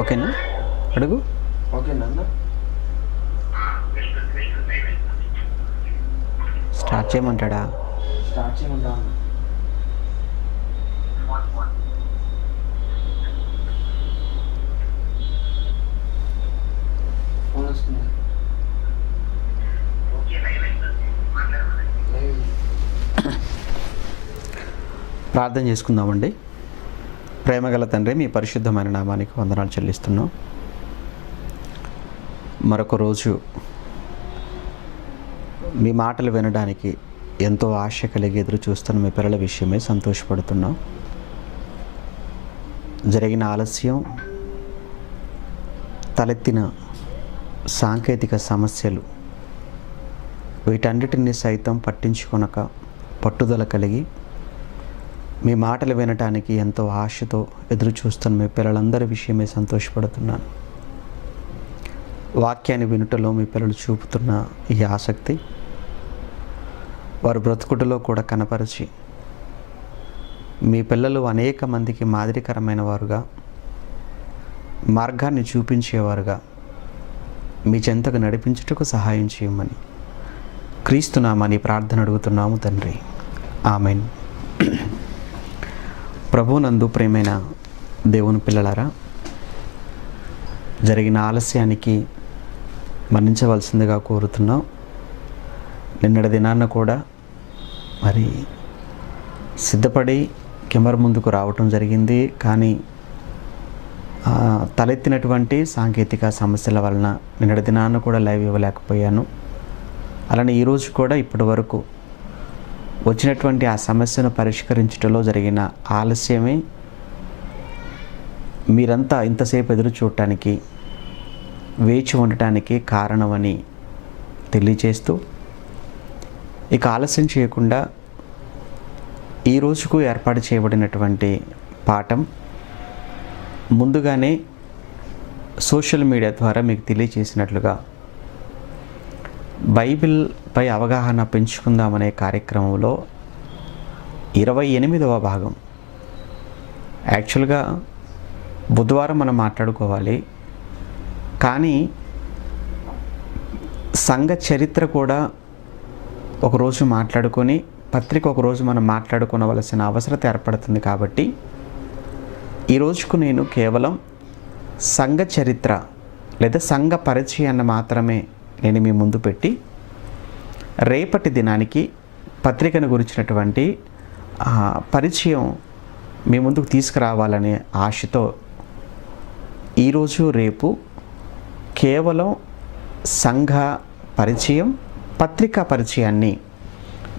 ఓకేనా? అడుగు. ఓకేనా అన్న? స్టార్ట్ చేయమంటాడా? స్టార్ట్ చేయమంటా అన్న. ఫోన్ వస్తుంది. ప్రార్థన చేసుకుందామండి. ప్రేమగల తండ్రి, మీ పరిశుద్ధమైన నామానికి వందనాలు చెల్లిస్తున్నాం. మరొక రోజు మీ మాటలు వినడానికి ఎంతో ఆశ కలిగి ఎదురు చూస్తున్న మీ పిల్లల విషయమై సంతోషపడుతున్నాం. జరిగిన ఆలస్యం, తలెత్తిన సాంకేతిక సమస్యలు, వీటన్నిటిని సైతం పట్టించుకొనక పట్టుదల కలిగి మీ మాటలు వినటానికి ఎంతో ఆశతో ఎదురు చూస్తున్న మీ పిల్లలందరి విషయమే సంతోషపడుతున్నాను. వాక్యాన్ని వినుటలో మీ పిల్లలు చూపుతున్న ఈ ఆసక్తి వారు బ్రతుకుటలో కూడా కనపరిచి మీ పిల్లలు అనేక మందికి మాదిరికరమైన వారుగా, మార్గాన్ని చూపించేవారుగా మీ చెంతకు నడిపించుటకు సహాయం చేయమని క్రీస్తునామని ప్రార్థన అడుగుతున్నాము తండ్రి. ఆమెన్. ప్రభునందు ప్రేమైన దేవుని పిల్లలారా, జరిగిన ఆలస్యానికి మన్నించవలసిందిగా కోరుతున్నాం. నిన్నటి దినాన్న కూడా మరి సిద్ధపడి కెమెరా ముందుకు రావటం జరిగింది. కానీ తలెత్తినటువంటి సాంకేతిక సమస్యల వలన నిన్నటి దినాన్న కూడా లైవ్ ఇవ్వలేకపోయాను. అలానే ఈరోజు కూడా ఇప్పటి వరకు వచ్చినటువంటి ఆ సమస్యను పరిష్కరించడంలో జరిగిన ఆలస్యమే మీరంతా ఇంతసేపు ఎదురు చూడటానికి, వేచి ఉండటానికి కారణమని తెలియజేస్తూ, ఇక ఆలస్యం చేయకుండా ఈ రోజుకు ఏర్పాటు చేయబడినటువంటి పాఠం ముందుగానే సోషల్ మీడియా ద్వారా మీకు తెలియజేసినట్లుగా బైబిల్పై అవగాహన పెంచుకుందామనే కార్యక్రమంలో 28వ భాగం. యాక్చువల్గా బుధవారం మనం మాట్లాడుకోవాలి, కానీ సంఘ చరిత్ర కూడా ఒకరోజు మాట్లాడుకొని పత్రిక ఒకరోజు మనం మాట్లాడుకోవలసిన అవసరత ఏర్పడుతుంది. కాబట్టి ఈరోజుకు నేను కేవలం సంఘ చరిత్ర లేదా సంఘ పరిచయాన్ని మాత్రమే నేను మీ ముందు పెట్టి, రేపటి దినానికి పత్రికను గురించినటువంటి పరిచయం మీ ముందుకు తీసుకురావాలనే ఆశతో ఈరోజు రేపు కేవలం సంఘ పరిచయం, పత్రికా పరిచయాన్ని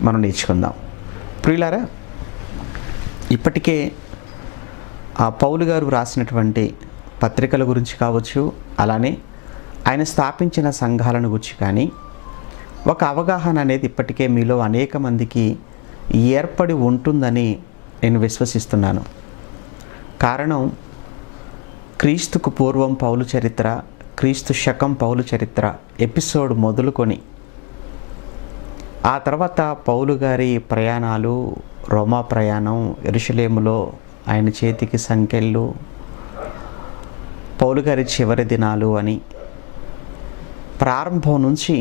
మనం నేర్చుకుందాం. ప్రియులారా, ఇప్పటికే పౌలు గారు రాసినటువంటి పత్రికల గురించి కావచ్చు, అలానే ఆయన స్థాపించిన సంఘాలను గురించి కానీ ఒక అవగాహన అనేది ఇప్పటికే మీలో అనేక మందికి ఏర్పడి ఉంటుందని నేను విశ్వసిస్తున్నాను. కారణం, క్రీస్తుకు పూర్వం పౌలు చరిత్ర, క్రీస్తు శకం పౌలు చరిత్ర ఎపిసోడ్ మొదలుకొని ఆ తర్వాత పౌలు గారి ప్రయాణాలు, రోమా ప్రయాణం, యెరూషలేములో ఆయన చేతికి సంకెళ్ళు, పౌలు గారి చివరి దినాలు అని ప్రారంభం నుంచి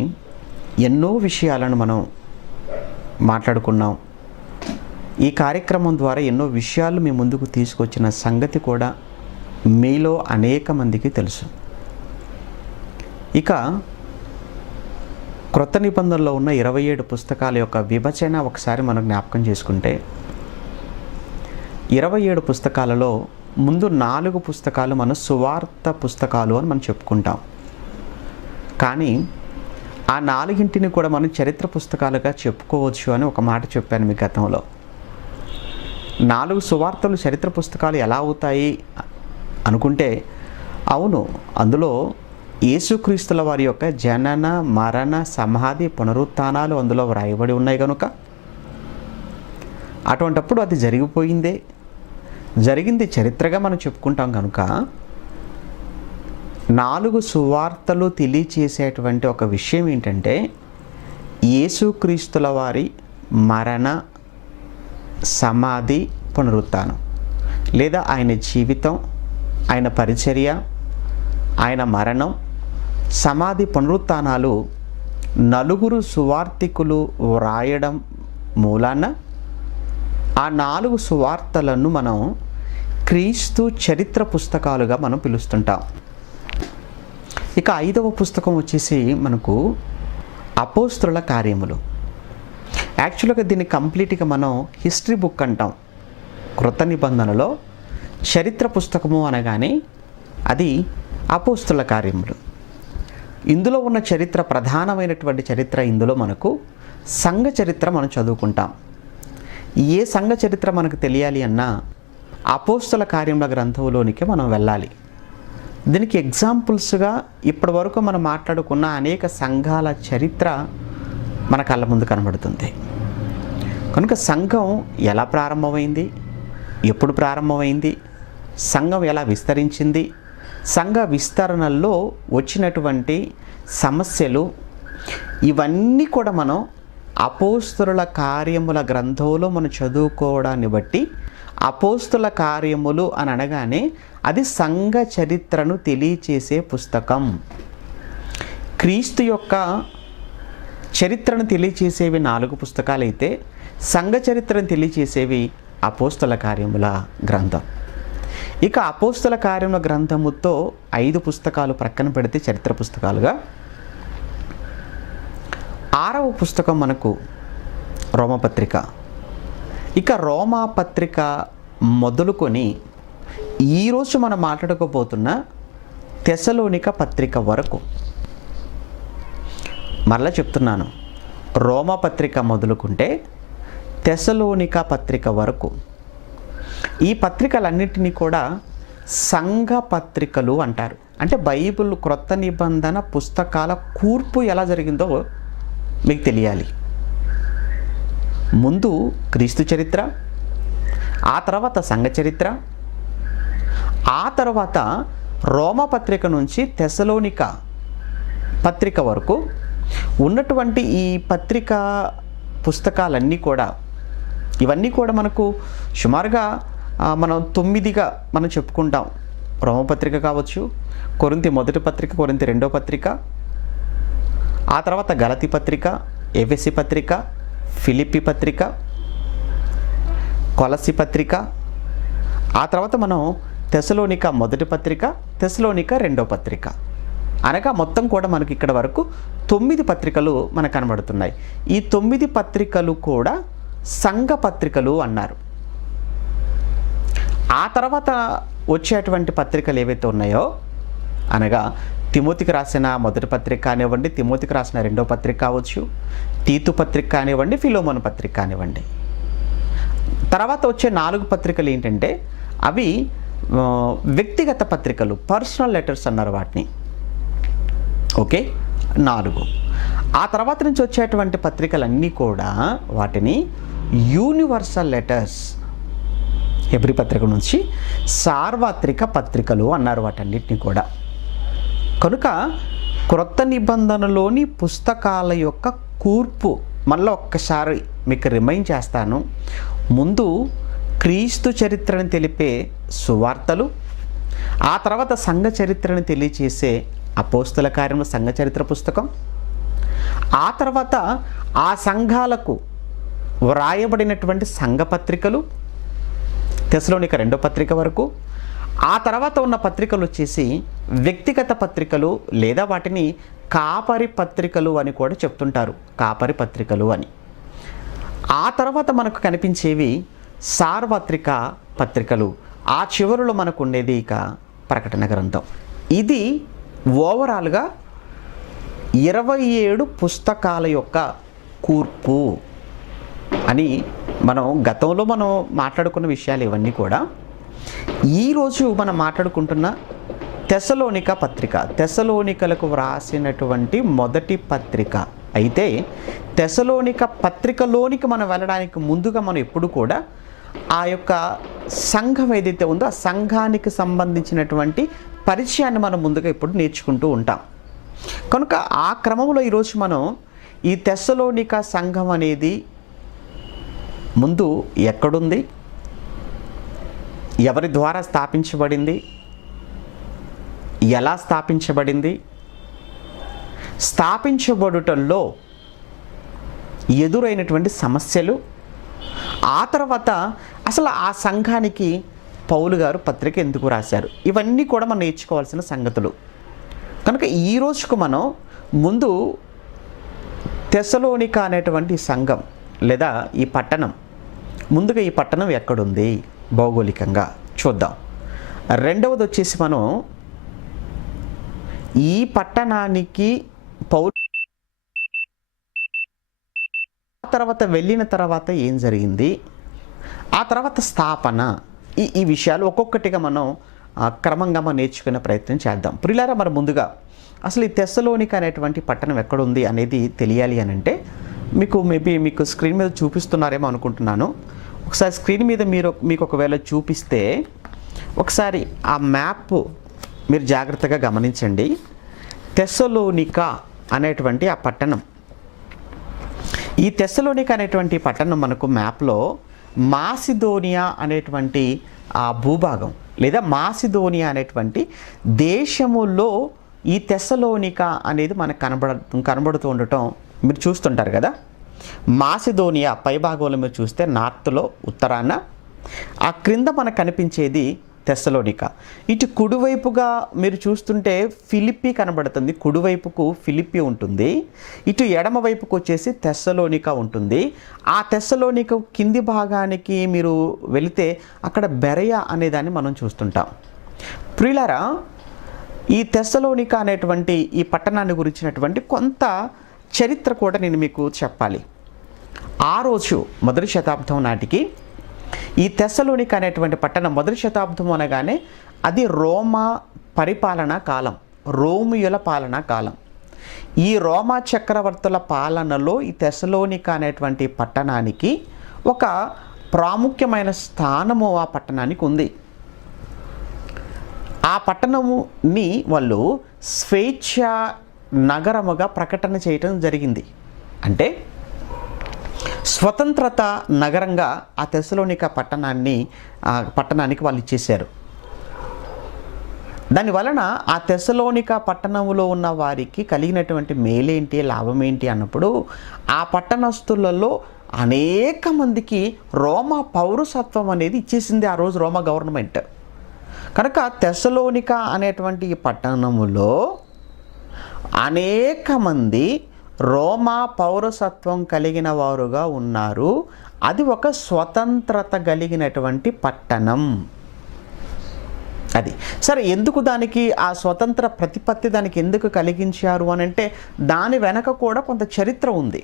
ఎన్నో విషయాలను మనం మాట్లాడుకున్నాం. ఈ కార్యక్రమం ద్వారా ఎన్నో విషయాలు మీ ముందుకు తీసుకొచ్చిన సంగతి కూడా మీలో అనేక మందికి తెలుసు. ఇక క్రొత్త నిబంధనలో ఉన్న 27 పుస్తకాల యొక్క విభజన ఒకసారి మనం జ్ఞాపకం చేసుకుంటే, 27 పుస్తకాలలో ముందు 4 పుస్తకాలు మనం సువార్త పుస్తకాలు అని మనం చెప్పుకుంటాం. కానీ ఆ 4ని కూడా మనం చరిత్ర పుస్తకాలుగా చెప్పుకోవచ్చు అని ఒక మాట చెప్పాను మీ గతంలో. 4 సువార్తలు చరిత్ర పుస్తకాలు ఎలా అవుతాయి అనుకుంటే, అవును, అందులో యేసుక్రీస్తుల వారి యొక్క జనన, మరణ, సమాధి, పునరుత్థానాలు అందులో వ్రాయబడి ఉన్నాయి కనుక అటువంటప్పుడు అది జరిగింది చరిత్రగా మనం చెప్పుకుంటాం కనుక 4 సువార్తలు తెలియచేసేటువంటి ఒక విషయం ఏంటంటే, యేసుక్రీస్తుల వారి మరణ, సమాధి, పునరుత్థానం, లేదా ఆయన జీవితం, ఆయన పరిచర్య, ఆయన మరణం, సమాధి, పునరుత్థానాలు నలుగురు సువార్తికులు వ్రాయడం మూలాన ఆ 4 సువార్తలను మనం క్రీస్తు చరిత్ర పుస్తకాలుగా మనం పిలుస్తుంటాం. ఇక 5వ పుస్తకం వచ్చేసి మనకు అపోస్తలుల కార్యములు. యాక్చువల్గా దీన్ని కంప్లీట్గా మనం హిస్టరీ బుక్ అంటాం. క్రొత్త నిబంధనలో చరిత్ర పుస్తకము అనగానే అది అపోస్తలుల కార్యములు. ఇందులో ఉన్న చరిత్ర, ప్రధానమైనటువంటి చరిత్ర ఇందులో మనకు సంఘ చరిత్ర మనం చదువుకుంటాం. ఏ సంఘ చరిత్ర మనకు తెలియాలి అన్నా అపోస్తల కార్యముల గ్రంథంలోనికి మనం వెళ్ళాలి. దీనికి ఎగ్జాంపుల్స్గా ఇప్పటి వరకు మనం మాట్లాడుకున్న అనేక సంఘాల చరిత్ర మన కళ్ళ ముందు కనబడుతుంది. కనుక సంఘం ఎలా ప్రారంభమైంది, ఎప్పుడు ప్రారంభమైంది, సంఘం ఎలా విస్తరించింది, సంఘ విస్తరణలో వచ్చినటువంటి సమస్యలు, ఇవన్నీ కూడా మనం అపోస్తలుల కార్యముల గ్రంథంలో మనం చదువుకోవడాన్ని బట్టి అపోస్తల కార్యములు అని అనగానే అది సంఘ చరిత్రను తెలియచేసే పుస్తకం. క్రీస్తు యొక్క చరిత్రను తెలియచేసేవి 4 పుస్తకాలు అయితే సంఘ చరిత్రను తెలియచేసేవి అపోస్తల కార్యముల గ్రంథం. ఇక అపోస్తల కార్యముల గ్రంథముతో 5 పుస్తకాలు ప్రక్కన పెడితే చరిత్ర పుస్తకాలుగా 6వ పుస్తకం మనకు రోమపత్రిక. ఇక రోమాపత్రిక మొదలుకొని ఈరోజు మనం మాట్లాడుకోబోతున్న తెసలోనిక పత్రిక వరకు, మరలా చెప్తున్నాను, రోమాపత్రిక మొదలుకుంటే తెసలోనిక పత్రిక వరకు ఈ పత్రికలన్నింటినీ కూడా సంఘ పత్రికలు అంటారు. అంటే బైబిల్ క్రొత్త నిబంధన పుస్తకాల కూర్పు ఎలా జరిగిందో మీకు తెలియాలి. ముందు క్రీస్తు చరిత్ర, ఆ తర్వాత సంఘ చరిత్ర, ఆ తర్వాత రోమపత్రిక నుంచి తెసలోనిక పత్రిక వరకు ఉన్నటువంటి ఈ పత్రిక పుస్తకాలన్నీ కూడా, ఇవన్నీ కూడా మనకు సుమారుగా మనం 9గా మనం చెప్పుకుంటాం. రోమపత్రిక కావచ్చు, కొరింథీ మొదటి పత్రిక, కొరింథీ 2వ పత్రిక, ఆ తర్వాత గలతీ పత్రిక, ఎఫెసీ పత్రిక, ఫిలిప్పీ పత్రిక, కొలసీ పత్రిక, ఆ తర్వాత మనం తెసలోనిక మొదటి పత్రిక, తెసలోనిక 2వ పత్రిక, అనగా మొత్తం కూడా మనకి ఇక్కడ వరకు 9 పత్రికలు మనకు కనబడుతున్నాయి. ఈ 9 పత్రికలు కూడా సంఘ పత్రికలు అన్నారు. ఆ తర్వాత వచ్చేటువంటి పత్రికలు ఏవైతే ఉన్నాయో, అనగా తిమోతికి రాసిన మొదటి పత్రిక కానివ్వండి, తిమోతికి రాసిన 2వ పత్రిక కావచ్చు, తీతు పత్రిక కానివ్వండి, ఫిలోమోను పత్రిక కానివ్వండి. తర్వాత వచ్చే 4 పత్రికలు ఏంటంటే అవి వ్యక్తిగత పత్రికలు, పర్సనల్ లెటర్స్ అన్నారు వాటిని. ఓకే, 4. ఆ తర్వాత నుంచి వచ్చేటువంటి పత్రికలన్నీ కూడా వాటిని యూనివర్సల్ లెటర్స్, హెబ్రీ పత్రిక నుంచి సార్వత్రిక పత్రికలు అన్నారు వాటన్నిటిని కూడా. కనుక క్రొత్త నిబంధనలోని పుస్తకాల యొక్క కూర్పు మళ్ళీ ఒక్కసారి మీకు రిమైండ్ చేస్తాను. ముందు క్రీస్తు చరిత్రను తెలిపే సువార్తలు, ఆ తర్వాత సంఘ చరిత్రను తెలియచేసే అపోస్తల కార్యముల సంఘ చరిత్ర పుస్తకం, ఆ తర్వాత ఆ సంఘాలకు వ్రాయబడినటువంటి సంఘ పత్రికలు, తెసలోనిక 2వ పత్రిక వరకు. ఆ తర్వాత ఉన్న పత్రికలు వచ్చేసి వ్యక్తిగత పత్రికలు, లేదా వాటిని కాపరి పత్రికలు అని కూడా చెప్తుంటారు, కాపరి పత్రికలు అని. ఆ తర్వాత మనకు కనిపించేవి సార్వత్రిక పత్రికలు. ఆ చివరిలో మనకు ఉండేది ఇక ప్రకటన గ్రంథం. ఇది ఓవరాల్గా 27 పుస్తకాల యొక్క కూర్పు అని మనం గతంలో మనం మాట్లాడుకున్న విషయాలు ఇవన్నీ కూడా. ఈరోజు మనం మాట్లాడుకుంటున్న తెసలోనిక పత్రిక, తెసలోనికలకు వ్రాసినటువంటి మొదటి పత్రిక. అయితే తెసలోనిక పత్రికలోనికి మనం వెళ్ళడానికి ముందుగా మనం ఎప్పుడు కూడా ఆ యొక్క సంఘం ఏదైతే ఉందో ఆ సంఘానికి సంబంధించినటువంటి పరిచయాన్ని మనం ముందుగా ఇప్పుడు నేర్చుకుంటూ ఉంటాం. కనుక ఆ క్రమంలో ఈరోజు మనం ఈ తెసలోనిక సంఘం అనేది ముందు ఎక్కడుంది, ఎవరి ద్వారా స్థాపించబడింది, ఎలా స్థాపించబడింది, స్థాపించబడుటల్లో ఎదురైనటువంటి సమస్యలు, ఆ తర్వాత అసలు ఆ సంఘానికి పౌలు గారు పత్రిక ఎందుకు రాశారు, ఇవన్నీ కూడా మనం నేర్చుకోవాల్సిన సంగతులు. కనుక ఈ రోజుకు మనం ముందు తెస్సలోనిక అనేటువంటి సంఘం లేదా ఈ పట్టణం, ముందుగా ఈ పట్టణం ఎక్కడుంది భౌగోళికంగా చూద్దాం. రెండవది వచ్చేసి మనం ఈ పట్టణానికి పౌలు తర్వాత వెళ్ళిన తర్వాత ఏం జరిగింది, ఆ తర్వాత స్థాపన, ఈ విషయాలు ఒక్కొక్కటిగా మనం క్రమంగా మనం నేర్చుకునే ప్రయత్నం చేద్దాం. ప్రియులారా, మరి ముందుగా అసలు ఈ తెస్సలోనిక అనేటువంటి పట్టణం ఎక్కడుంది అనేది తెలియాలి అని అంటే మీకు స్క్రీన్ మీద చూపిస్తున్నారేమో అనుకుంటున్నాను. ఒకసారి స్క్రీన్ మీద మీకు ఒకవేళ చూపిస్తే ఒకసారి ఆ మ్యాప్ మీరు జాగ్రత్తగా గమనించండి. తెస్సలోనిక అనేటువంటి ఆ పట్టణం, ఈ తెస్సలోనిక అనేటువంటి పట్టణం మనకు మ్యాప్లో మాసిదోనియా అనేటువంటి ఆ భూభాగం లేదా మాసిదోనియా అనేటువంటి దేశములో ఈ తెస్సలోనిక అనేది మనకు కనబడుతూ ఉండటం మీరు చూస్తుంటారు కదా. మాసిదోనియా పై భాగంలో మీరు చూస్తే నార్త్లో ఉత్తరాన, ఆ క్రింద మనకు కనిపించేది తెస్సలోనిక. ఇటు కుడివైపుగా మీరు చూస్తుంటే ఫిలిప్పి కనబడుతుంది, కుడివైపుకు ఫిలిప్పి ఉంటుంది. ఇటు ఎడమ వైపుకు వచ్చేసి తెస్సలోనిక ఉంటుంది. ఆ తెస్సలోనిక కింది భాగానికి మీరు వెళితే అక్కడ బెరయ అనేదాన్ని మనం చూస్తుంటాం. ప్రియులారా, ఈ తెస్సలోనిక అనేటువంటి ఈ పట్టణాన్ని గురించినటువంటి కొంత చరిత్ర కూడా నేను మీకు చెప్పాలి. ఆ రోజు మొదటి శతాబ్దం నాటికి ఈ తెస్సలోనిక అనేటువంటి పట్టణం, మొదటి శతాబ్దం అనగానే అది రోమా పరిపాలనా కాలం, రోమియుల పాలనా కాలం. ఈ రోమా చక్రవర్తుల పాలనలో ఈ తెస్సలోనిక అనేటువంటి పట్టణానికి ఒక ప్రాముఖ్యమైన స్థానము ఆ పట్టణానికి ఉంది. ఆ పట్టణముని వాళ్ళు స్వేచ్ఛ నగరముగా ప్రకటన చేయటం జరిగింది. అంటే స్వతంత్రత నగరంగా ఆ తెస్సలోనిక పట్టణానికి వాళ్ళు ఇచ్చేశారు. దానివలన ఆ తెస్సలోనిక పట్టణంలో ఉన్న వారికి కలిగినటువంటి మేలేంటి, లాభం ఏంటి అన్నప్పుడు ఆ పట్టణస్థులలో అనేక మందికి రోమా పౌరసత్వం అనేది ఇచ్చేసింది ఆ రోజు రోమా గవర్నమెంట్. కనుక తెస్సలోనిక అనేటువంటి ఈ పట్టణములో అనేక మంది రోమా పౌరసత్వం కలిగిన వారుగా ఉన్నారు. అది ఒక స్వతంత్రత కలిగినటువంటి పట్టణం. అది సరే, ఎందుకు దానికి ఆ స్వతంత్ర ప్రతిపత్తి దానికి ఎందుకు కలిగించారు అని అంటే దాని వెనక కూడా కొంత చరిత్ర ఉంది.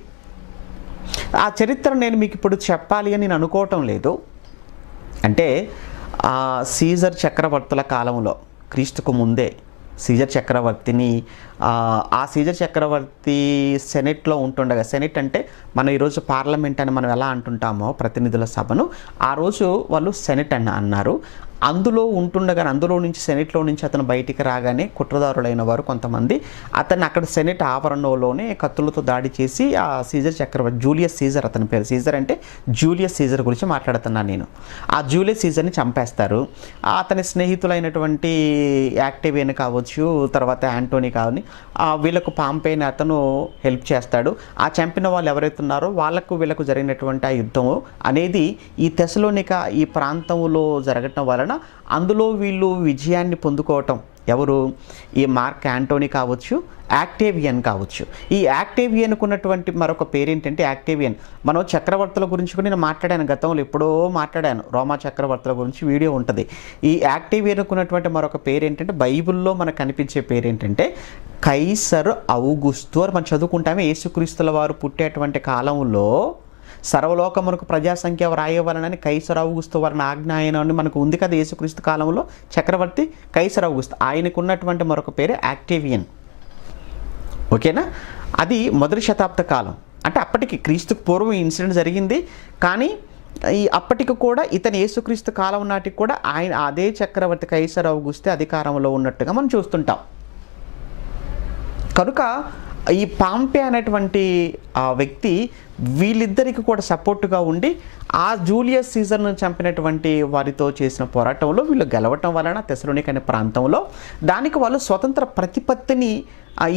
ఆ చరిత్ర నేను మీకు ఇప్పుడు చెప్పాలి అని నేను అనుకోవటం లేదు. అంటే సీజర్ చక్రవర్తుల కాలంలో, క్రీస్తుకు ముందే సీజర్ చక్రవర్తిని, ఆ సీజర్ చక్రవర్తి సెనెట్లో ఉంటుండగా, సెనెట్ అంటే మనం ఈరోజు పార్లమెంట్ అని మనం ఎలా అంటుంటామో ప్రతినిధుల సభను, ఆ రోజు వాళ్ళు సెనెట్ అన్నారు. అందులో ఉంటుండగా, అందులో నుంచి సెనెట్లో నుంచి అతను బయటికి రాగానే కుట్రదారులైన వారు కొంతమంది అతన్ని అక్కడ సెనెట్ ఆవరణలోనే కత్తులతో దాడి చేసి ఆ సీజర్ చక్రవర్తి, జూలియస్ సీజర్ అతని పేరు, సీజర్ అంటే జూలియస్ సీజర్ గురించి మాట్లాడుతున్నాను నేను. ఆ జూలియస్ సీజర్ని చంపేస్తారు. అతని స్నేహితులైనటువంటి యాక్టివియన్ కావచ్చు, తర్వాత యాంటోనీ కావని, వీళ్ళకు పాంపే అతను హెల్ప్ చేస్తాడు. ఆ చంపిన వాళ్ళు ఎవరైతే ఉన్నారో వీళ్ళకు జరిగినటువంటి ఆ యుద్ధం అనేది ఈ తెస్సలోనిక ఈ ప్రాంతంలో జరగటం వలన అందులో వీళ్ళు విజయాన్ని పొందుకోవటం, ఎవరు, ఈ మార్క్ యాంటోనీ కావచ్చు, యాక్టేవియన్ కావచ్చు. ఈ యాక్టేవియన్కు ఉన్నటువంటి మరొక పేరేంటంటే యాక్టేవియన్. మనం చక్రవర్తుల గురించి కూడా నేను మాట్లాడాను, గతంలో ఎప్పుడో మాట్లాడాను, రోమా చక్రవర్తుల గురించి వీడియో ఉంటుంది. ఈ యాక్టేవియన్కు ఉన్నటువంటి మరొక పేరేంటంటే, బైబిల్లో మనకు కనిపించే పేరేంటంటే కైసర్ ఔగుస్తు అని మనం చదువుకుంటామే. యేసుక్రీస్తుల వారు పుట్టేటువంటి కాలంలో సర్వలోకమునకు ప్రజాసంఖ్య వ్రాయవలనని కైసర్ ఔగుస్తు వారిని ఆజ్ఞ అని మనకు ఉంది కదా. యేసుక్రీస్తు కాలంలో చక్రవర్తి కైసర్ ఔగుస్తు, ఆయనకు ఉన్నటువంటి మరొక పేరు యాక్టేవియన్. ఓకేనా? అది మొదటి శతాబ్ద కాలం, అంటే అప్పటికి క్రీస్తుకు పూర్వం ఇన్సిడెంట్ జరిగింది. కానీ అప్పటికి కూడా ఇతను యేసుక్రీస్తు కాలం నాటికి కూడా ఆయన అదే చక్రవర్తి కైసర్ ఔగుస్తే అధికారంలో ఉన్నట్టుగా మనం చూస్తుంటాం. కనుక ఈ పాంపే అనేటువంటి ఆ వ్యక్తి వీళ్ళిద్దరికి కూడా సపోర్టుగా ఉండి ఆ జూలియస్ సీజర్ను చంపినటువంటి వారితో చేసిన పోరాటంలో వీళ్ళు గెలవటం వలన తెస్సలోనిక అనే ప్రాంతంలో దానికి వాళ్ళు స్వతంత్ర ప్రతిపత్తిని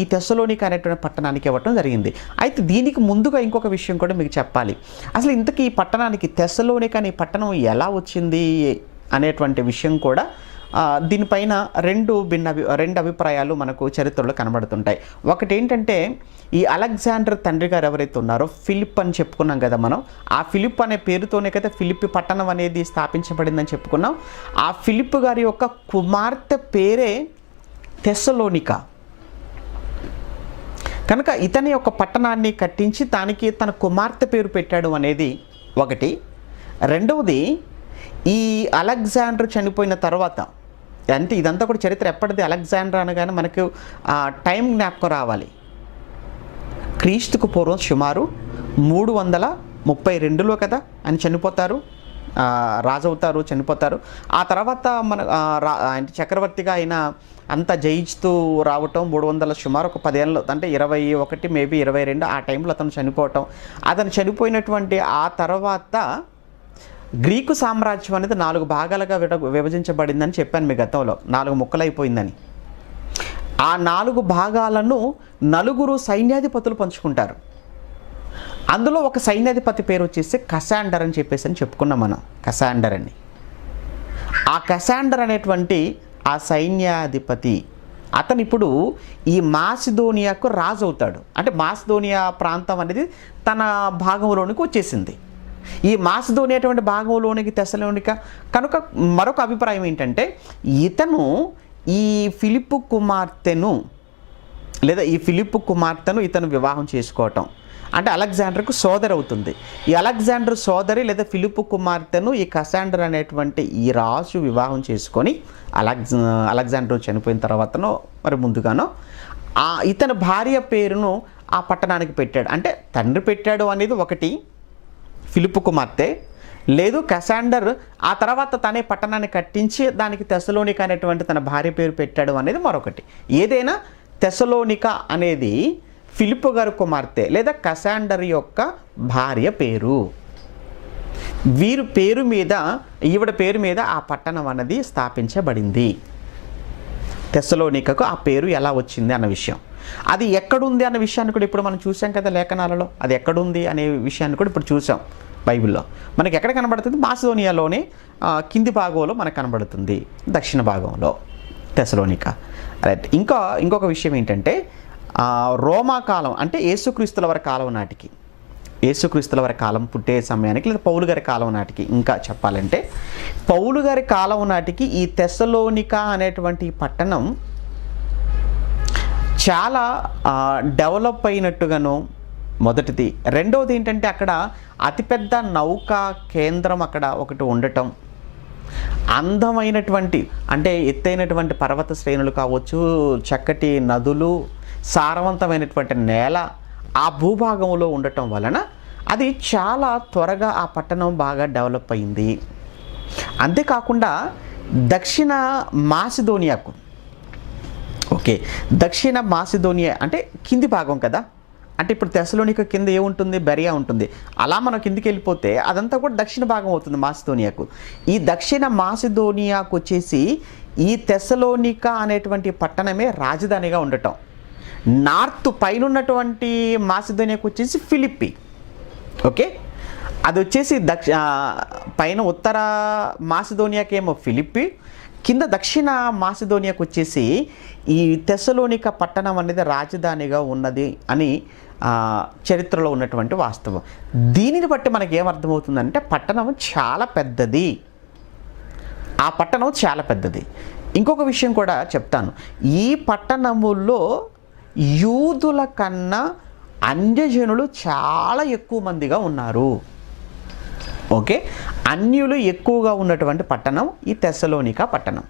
ఈ తెస్సలోనిక అనేటువంటి పట్టణానికి ఇవ్వటం జరిగింది. అయితే దీనికి ముందుగా ఇంకొక విషయం కూడా మీకు చెప్పాలి. అసలు ఇంతకీ ఈ పట్టణానికి తెస్సలోనిక అనే పట్టణం ఎలా వచ్చింది అనేటువంటి విషయం కూడా దీనిపైన రెండు అభిప్రాయాలు మనకు చరిత్రలో కనబడుతుంటాయి. ఒకటి ఏంటంటే, ఈ అలెగ్జాండర్ తండ్రి గారు ఎవరైతే ఉన్నారో ఫిలిప్ అని చెప్పుకున్నాం కదా మనం. ఆ ఫిలిప్ అనే పేరుతోనే కదా ఫిలిప్పి పట్టణం అనేది స్థాపించబడిందని చెప్పుకున్నాం. ఆ ఫిలిప్ గారి యొక్క కుమార్తె పేరే తెస్సలోనిక. కనుక ఇతని యొక్క పట్టణాన్ని కట్టించి దానికి తన కుమార్తె పేరు పెట్టాడు అనేది ఒకటి. రెండవది, ఈ అలెగ్జాండర్ చనిపోయిన తర్వాత, అంటే ఇదంతా కూడా చరిత్ర ఎప్పటిది, అలెగ్జాండర్ అనగానే మనకు టైం జ్ఞాపకం రావాలి. క్రీస్తుకు పూర్వం సుమారు 332లో కదా ఆయన చనిపోతారు, రాజు అవుతారు, చనిపోతారు. ఆ తర్వాత మన అంటే చక్రవర్తిగా ఆయన అంతా జయిస్తూ రావటం 300 సుమారు ఒక 10 ఏళ్ళు, అంటే 21 మేబీ 22 ఆ టైంలో అతను చనిపోవటం. అతను చనిపోయినటువంటి ఆ తర్వాత గ్రీకు సామ్రాజ్యం అనేది 4 భాగాలుగా విభజించబడిందని చెప్పాను మీ గతంలో, 4 ముక్కలైపోయిందని. ఆ 4 భాగాలను 4 సైన్యాధిపతులు పంచుకుంటారు. అందులో ఒక సైన్యాధిపతి పేరు వచ్చేసి కసాండర్ అని చెప్పేసి అని చెప్పుకున్నాం మనం. కసాండర్ అని, ఆ కసాండర్ అనేటువంటి ఆ సైన్యాధిపతి అతను ఇప్పుడు ఈ మాసిదోనియాకు రాజు అవుతాడు. అంటే మాసిదోనియా ప్రాంతం అనేది తన భాగంలోనికి వచ్చేసింది. ఈ మాసిదోనియా అటువంటి భాగంలోనికి తెస్సలోనిక. కనుక మరొక అభిప్రాయం ఏంటంటే, ఇతను ఈ ఫిలిప్పు కుమార్తెను ఇతను వివాహం చేసుకోవటం, అంటే అలెగ్జాండర్కు సోదరి అవుతుంది. ఈ అలెగ్జాండర్ సోదరి లేదా ఫిలిప్పు కుమార్తెను ఈ కసాండర్ అనేటువంటి ఈ రాజు వివాహం చేసుకొని అలెగ్జాండర్ చనిపోయిన తర్వాతనో మరి ముందుగానో ఇతని భార్య పేరును ఆ పట్టణానికి పెట్టాడు. అంటే తండ్రి పెట్టాడు అనేది ఒకటి, ఫిలిప్పు కుమార్తె, లేదు కసాండర్ ఆ తర్వాత తనే పట్టణాన్ని కట్టించి దానికి తెస్సలోనిక అనేటువంటి తన భార్య పేరు పెట్టాడు అనేది మరొకటి. ఏదైనా తెస్సలోనిక అనేది ఫిలిప్పు గారి కుమార్తె లేదా కసాండర్ యొక్క భార్య పేరు. ఈవిడ పేరు మీద ఆ పట్టణం అన్నది స్థాపించబడింది. తెస్సలోనికకు ఆ పేరు ఎలా వచ్చింది అన్న విషయం, అది ఎక్కడుంది అన్న విషయాన్ని కూడా ఇప్పుడు మనం చూసాం కదా లేఖనాలలో. అది ఎక్కడుంది అనే విషయాన్ని కూడా ఇప్పుడు చూసాం బైబిల్లో. మనకి ఎక్కడ కనబడుతుంది? మాసిదోనియాలోనే కింది భాగంలో మనకు కనబడుతుంది, దక్షిణ భాగంలో తెస్సలోనిక. రైట్. ఇంకొక విషయం ఏంటంటే, రోమా కాలం అంటే యేసుక్రీస్తుల వారి కాలం నాటికి, యేసుక్రీస్తుల వారి కాలం పుట్టే సమయానికి లేదా పౌలు గారి కాలం నాటికి, ఇంకా చెప్పాలంటే పౌలు గారి కాలం నాటికి ఈ తెస్సలోనిక అనేటువంటి పట్టణం చాలా డెవలప్ అయినట్టుగాను మొదటిది. రెండవది ఏంటంటే, అక్కడ అతిపెద్ద నౌకా కేంద్రం అక్కడ ఒకటి ఉండటం, అందమైనటువంటి అంటే ఎత్తైనటువంటి పర్వత శ్రేణులు కావచ్చు, చక్కటి నదులు, సారవంతమైనటువంటి నేల ఆ భూభాగంలో ఉండటం వలన అది చాలా త్వరగా ఆ పట్టణం బాగా డెవలప్ అయింది. అంతేకాకుండా దక్షిణ మాసిదోనియాకు, దక్షిణ మాసిదోనియా అంటే కింది భాగం కదా, అంటే ఇప్పుడు తెస్సలోనిక కింద ఏముంటుంది? బెరియా ఉంటుంది. అలా మనం కిందికి వెళ్ళిపోతే అదంతా కూడా దక్షిణ భాగం అవుతుంది మాసిదోనియాకు. ఈ దక్షిణ మాసిదోనియాకు వచ్చేసి ఈ తెస్సలోనిక అనేటువంటి పట్టణమే రాజధానిగా ఉండటం. నార్త్ పైన ఉన్నటువంటి మాసిదోనియాకు వచ్చేసి ఫిలిప్పి, అది వచ్చేసి పైన ఉత్తర మాసిదోనియాకి ఏమో ఫిలిప్పి, కింద దక్షిణ మాసిదోనియాకు వచ్చేసి ఈ తెస్సలోనిక పట్టణం అనేది రాజధానిగా ఉన్నది అని చరిత్రలో ఉన్నటువంటి వాస్తవం. దీనిని బట్టి మనకి ఏమర్థమవుతుందంటే పట్టణం చాలా పెద్దది, ఆ పట్టణం చాలా పెద్దది. ఇంకొక విషయం కూడా చెప్తాను, ఈ పట్టణములో యూదుల కన్నా అన్యజనులు చాలా ఎక్కువ మందిగా ఉన్నారు. అన్యులు ఎక్కువగా ఉన్నటువంటి పట్టణం ఈ తెస్సలోనిక పట్టణం.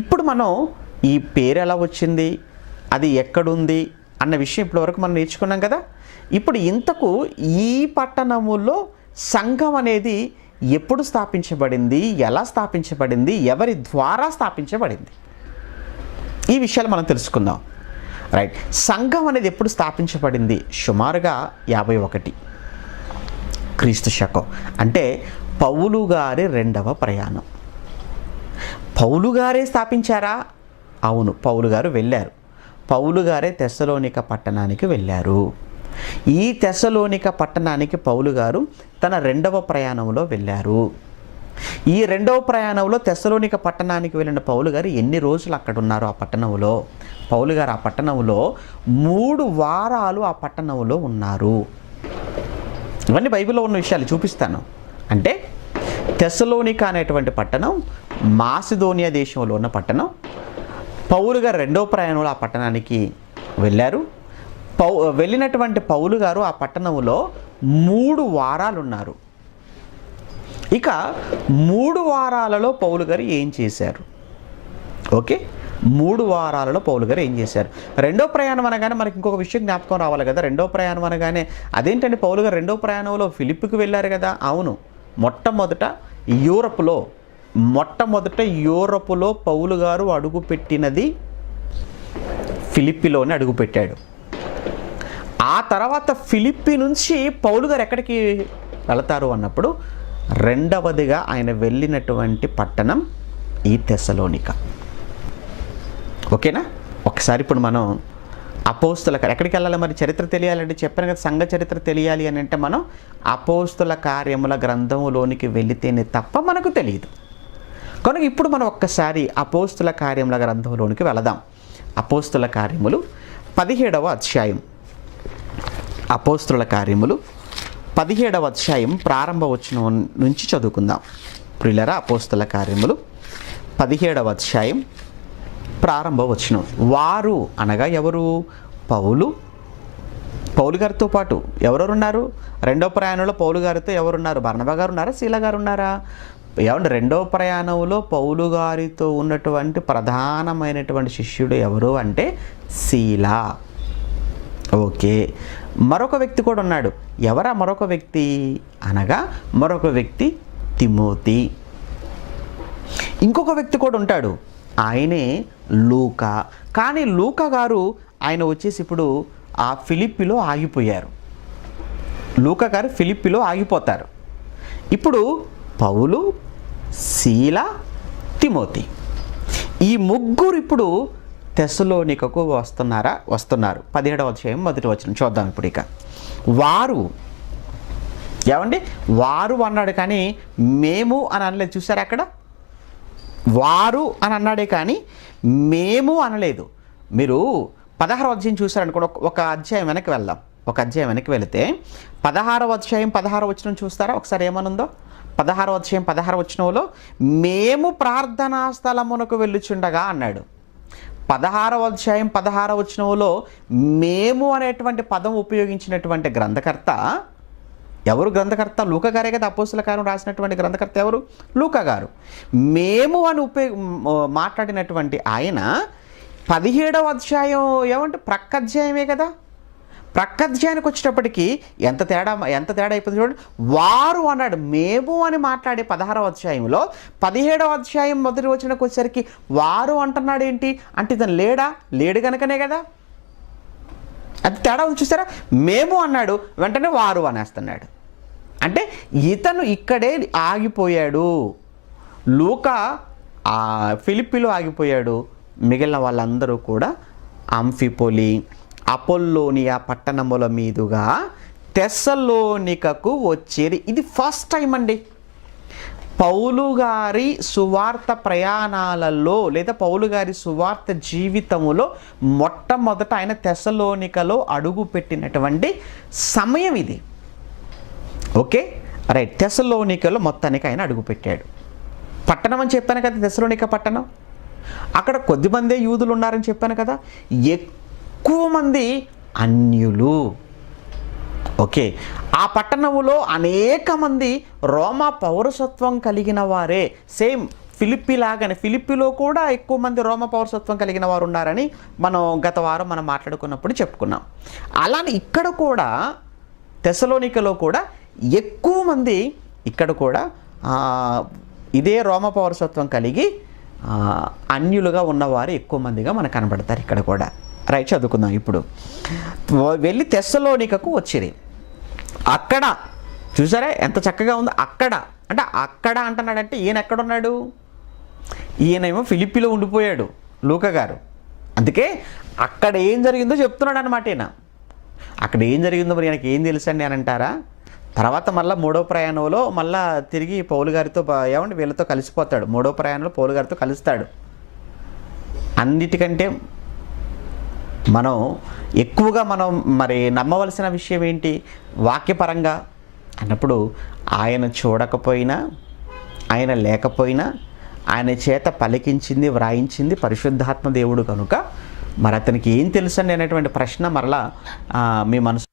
ఇప్పుడు మనం ఈ పేరు ఎలా వచ్చింది, అది ఎక్కడుంది అన్న విషయం ఇప్పటివరకు మనం నేర్చుకున్నాం కదా. ఇప్పుడు ఇంతకు ఈ పట్టణములో సంఘం అనేది ఎప్పుడు స్థాపించబడింది, ఎలా స్థాపించబడింది, ఎవరి ద్వారా స్థాపించబడింది, ఈ విషయాలు మనం తెలుసుకుందాం. రైట్. సంఘం అనేది ఎప్పుడు స్థాపించబడింది? సుమారుగా 51 క్రీస్తు శకం. అంటే పౌలు గారి 2వ ప్రయాణం. పౌలు గారే స్థాపించారా? అవును, పౌలు గారు వెళ్ళారు. పౌలు గారే తెస్సలోనిక పట్టణానికి వెళ్ళారు. ఈ తెస్సలోనిక పట్టణానికి పౌలు గారు తన 2వ ప్రయాణంలో వెళ్ళారు. ఈ 2వ ప్రయాణంలో తెస్సలోనిక పట్టణానికి వెళ్ళిన పౌలు గారు ఎన్ని రోజులు అక్కడ ఉన్నారు? ఆ పట్టణంలో పౌలు గారు ఆ పట్టణంలో 3 వారాలు ఆ పట్టణంలో ఉన్నారు. ఇవన్నీ బైబిల్లో ఉన్న విషయాలు చూపిస్తాను. అంటే తెస్సలోనిక అనేటువంటి పట్టణం మాసిదోనియా దేశంలో ఉన్న పట్టణం. పౌలు గారు 2వ ప్రయాణంలో ఆ పట్టణానికి వెళ్ళారు. వెళ్ళినటువంటి పౌలు గారు ఆ పట్టణంలో 3 వారాలు ఉన్నారు. ఇక 3 వారాలలో పౌలు గారు ఏం చేశారు? ఓకే, 3 వారాలలో పౌలు గారు ఏం చేశారు? 2వ ప్రయాణం అనగానే మనకి ఇంకొక విషయం జ్ఞాపకం రావాలి కదా. 2వ ప్రయాణం అనగానే అదేంటంటే పౌలు గారు 2వ ప్రయాణంలో ఫిలిప్పికి వెళ్ళారు కదా. అవును, మొట్టమొదట యూరప్లో పౌలు గారు అడుగుపెట్టినది ఫిలిప్పిలోనే అడుగుపెట్టాడు. ఆ తర్వాత ఫిలిప్పి నుంచి పౌలు గారు ఎక్కడికి వెళతారు అన్నప్పుడు 2వదిగా ఆయన వెళ్ళినటువంటి పట్టణం ఈ తెస్సలోనిక. ఓకేనా? ఒకసారి ఇప్పుడు మనం అపోస్తుల ఎక్కడికి వెళ్ళాలి? మరి చరిత్ర తెలియాలంటే చెప్పాను కదా, సంఘ చరిత్ర తెలియాలి అని అంటే మనం అపోస్తుల కార్యముల గ్రంథంలోనికి వెళితేనే తప్ప మనకు తెలియదు. కనుక ఇప్పుడు మనం ఒక్కసారి అపోస్తుల కార్యముల గ్రంథంలోనికి వెళదాం. అపోస్తుల కార్యములు 17వ అధ్యాయం. అపోస్తుల కార్యములు 17వ అధ్యాయం ప్రారంభ వచనం నుంచి చదువుకుందాం. ప్రియులారా, అపోస్తుల కార్యములు 17వ అధ్యాయం ప్రారంభ వచనం. వారు అనగా ఎవరు? పౌలు గారితో పాటు ఎవరెవరు ఉన్నారు? 2వ ప్రయాణంలో పౌలు గారితో ఎవరున్నారు? బర్నబా గారు ఉన్నారా? శీల గారు ఉన్నారా? ఏమంటే 2వ ప్రయాణంలో పౌలు గారితో ఉన్నటువంటి ప్రధానమైనటువంటి శిష్యుడు ఎవరు అంటే శీల. ఓకే, మరొక వ్యక్తి కూడా ఉన్నాడు. ఎవరా మరొక వ్యక్తి అనగా మరొక వ్యక్తి తిమోతి. ఇంకొక వ్యక్తి కూడా ఉంటాడు, ఆయనే లూకా. కానీ లూకా గారు ఆయన వచ్చేసి ఇప్పుడు ఆ ఫిలిప్పిలో ఆగిపోయారు. లూకా గారు ఫిలిప్పిలో ఆగిపోతారు. ఇప్పుడు పౌలు, శీల, తిమోతి ఈ ముగ్గురు ఇప్పుడు తెస్సలోనికకు వస్తున్నారు. 17వ అధ్యాయం 1వ వచనం చూద్దాం ఇప్పుడు. ఇక వారు ఏమండి? వారు అన్నాడు కానీ మేము అని అనలేదు. చూసారా అక్కడ? వారు అని అన్నాడే కానీ మేము అనలేదు. మీరు 16వ అధ్యాయం చూసారనుకోండి. ఒక అధ్యాయం వెనక్కి వెళ్దాం. ఒక అధ్యాయం వెనక్కి వెళితే 16వ అధ్యాయం 16వ వచనం చూస్తారా ఒకసారి ఏమనుందో? 16వ అధ్యాయం 16వ వచనంలో మేము ప్రార్థనా స్థలమునకు వెళ్ళుచుండగా అన్నాడు. 16వ అధ్యాయం 16వ వచనంలో మేము అనేటువంటి పదం ఉపయోగించినటువంటి గ్రంథకర్త ఎవరు? గ్రంథకర్త లూకా గారే కదా. అపోస్తుల కార్యం రాసినటువంటి గ్రంథకర్త ఎవరు? లూకా గారు. మేము అని మాట్లాడినటువంటి ఆయన 17వ అధ్యాయం ఏమంటే ప్రక్క అధ్యాయమే కదా. ప్రక్క అధ్యాయానికి వచ్చేటప్పటికి ఎంత తేడా అయిపోతుంది చూడండి. వారు అన్నాడు, మేము అని మాట్లాడే 16వ అధ్యాయంలో 17వ అధ్యాయం 1వ వచనానికి వచ్చేసరికి వారు అంటున్నాడు. ఏంటి అంటే ఇతను లేడు కనుకనే కదా. అది తేడా చూసారా? మేము అన్నాడు, వెంటనే వారు అనేస్తున్నాడు. అంటే ఇతను ఇక్కడే ఆగిపోయాడు. లూకా ఫిలిప్పిలో ఆగిపోయాడు. మిగిలిన వాళ్ళందరూ కూడా అంఫిపొలి, అపోల్లోనియా పట్టణముల మీదుగా తెస్సలోనికకు వచ్చేది. ఇది ఫస్ట్ టైం అండి. పౌలు గారి సువార్త ప్రయాణాలలో లేదా పౌలు గారి సువార్త జీవితములో మొట్టమొదట ఆయన తెస్సలోనికలో అడుగు పెట్టినటువంటి సమయం ఇది. Okay, right. తెస్సలోనికలో మొత్తానికి ఆయన అడుగుపెట్టాడు. పట్టణం అని చెప్పాను కదా, తెస్సలోనిక పట్టణం. అక్కడ కొద్దిమందే యూదులు ఉన్నారని చెప్పాను కదా, ఎక్కువ మంది అన్యులు. ఓకే, ఆ పట్టణంలో అనేక మంది రోమా పౌరసత్వం కలిగిన వారే. సేమ్ ఫిలిప్పి లాగానే, ఫిలిప్పిలో కూడా ఎక్కువ మంది రోమా పౌరసత్వం కలిగిన వారు ఉన్నారని మనం గత వారం మనం మాట్లాడుకున్నప్పుడు చెప్పుకున్నాం. అలానే ఇక్కడ కూడా తెస్సలోనికలో కూడా ఎక్కువ మంది ఇక్కడ కూడా ఇదే రోమ పౌరసత్వం కలిగి అన్యులుగా ఉన్నవారు ఎక్కువ మందిగా మనకు కనబడతారు ఇక్కడ కూడా. రైట్, చదువుకుందాం ఇప్పుడు. వెళ్ళి తెస్సలోనికకు వచ్చిరి. అక్కడ చూసారా ఎంత చక్కగా ఉందో. అక్కడ అంటే అక్కడ అంటున్నాడంటే ఈయన ఎక్కడున్నాడు? ఈయనేమో ఫిలిప్పీలో ఉండిపోయాడు లూకా గారు. అందుకే అక్కడ ఏం జరిగిందో చెప్తున్నాడు అనమాట ఈయన. అక్కడ ఏం జరిగిందో మరి ఆయనకి ఏం తెలుసండి అని అంటారా? తర్వాత మళ్ళీ మూడో ప్రయాణంలో మళ్ళీ తిరిగి పౌలు గారితో ఏమంటే వీళ్ళతో కలిసిపోతాడు. మూడో ప్రయాణంలో పౌలు గారితో కలుస్తాడు. అన్నిటికంటే మనం ఎక్కువగా మనం మరి నమ్మవలసిన విషయం ఏంటి వాక్యపరంగా అన్నప్పుడు, ఆయన చూడకపోయినా, ఆయన లేకపోయినా, ఆయన చేత పలికించింది వ్రాయించింది పరిశుద్ధాత్మ దేవుడు కనుక మరి అతనికి ఏం తెలుసండి అనేటువంటి ప్రశ్న మరలా మీ మనసు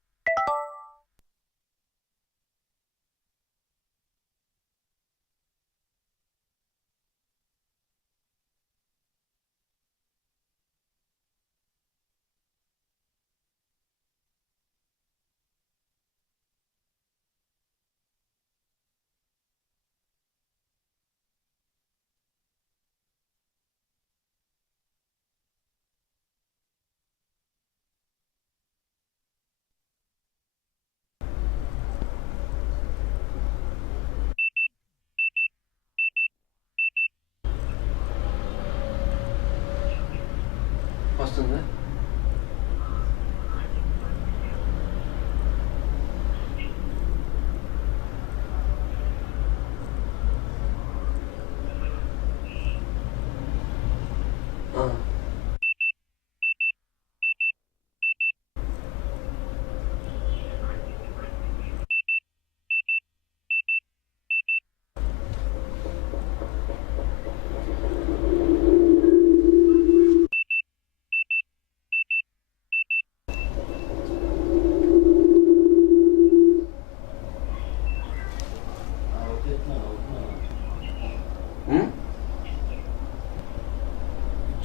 వస్తుందా?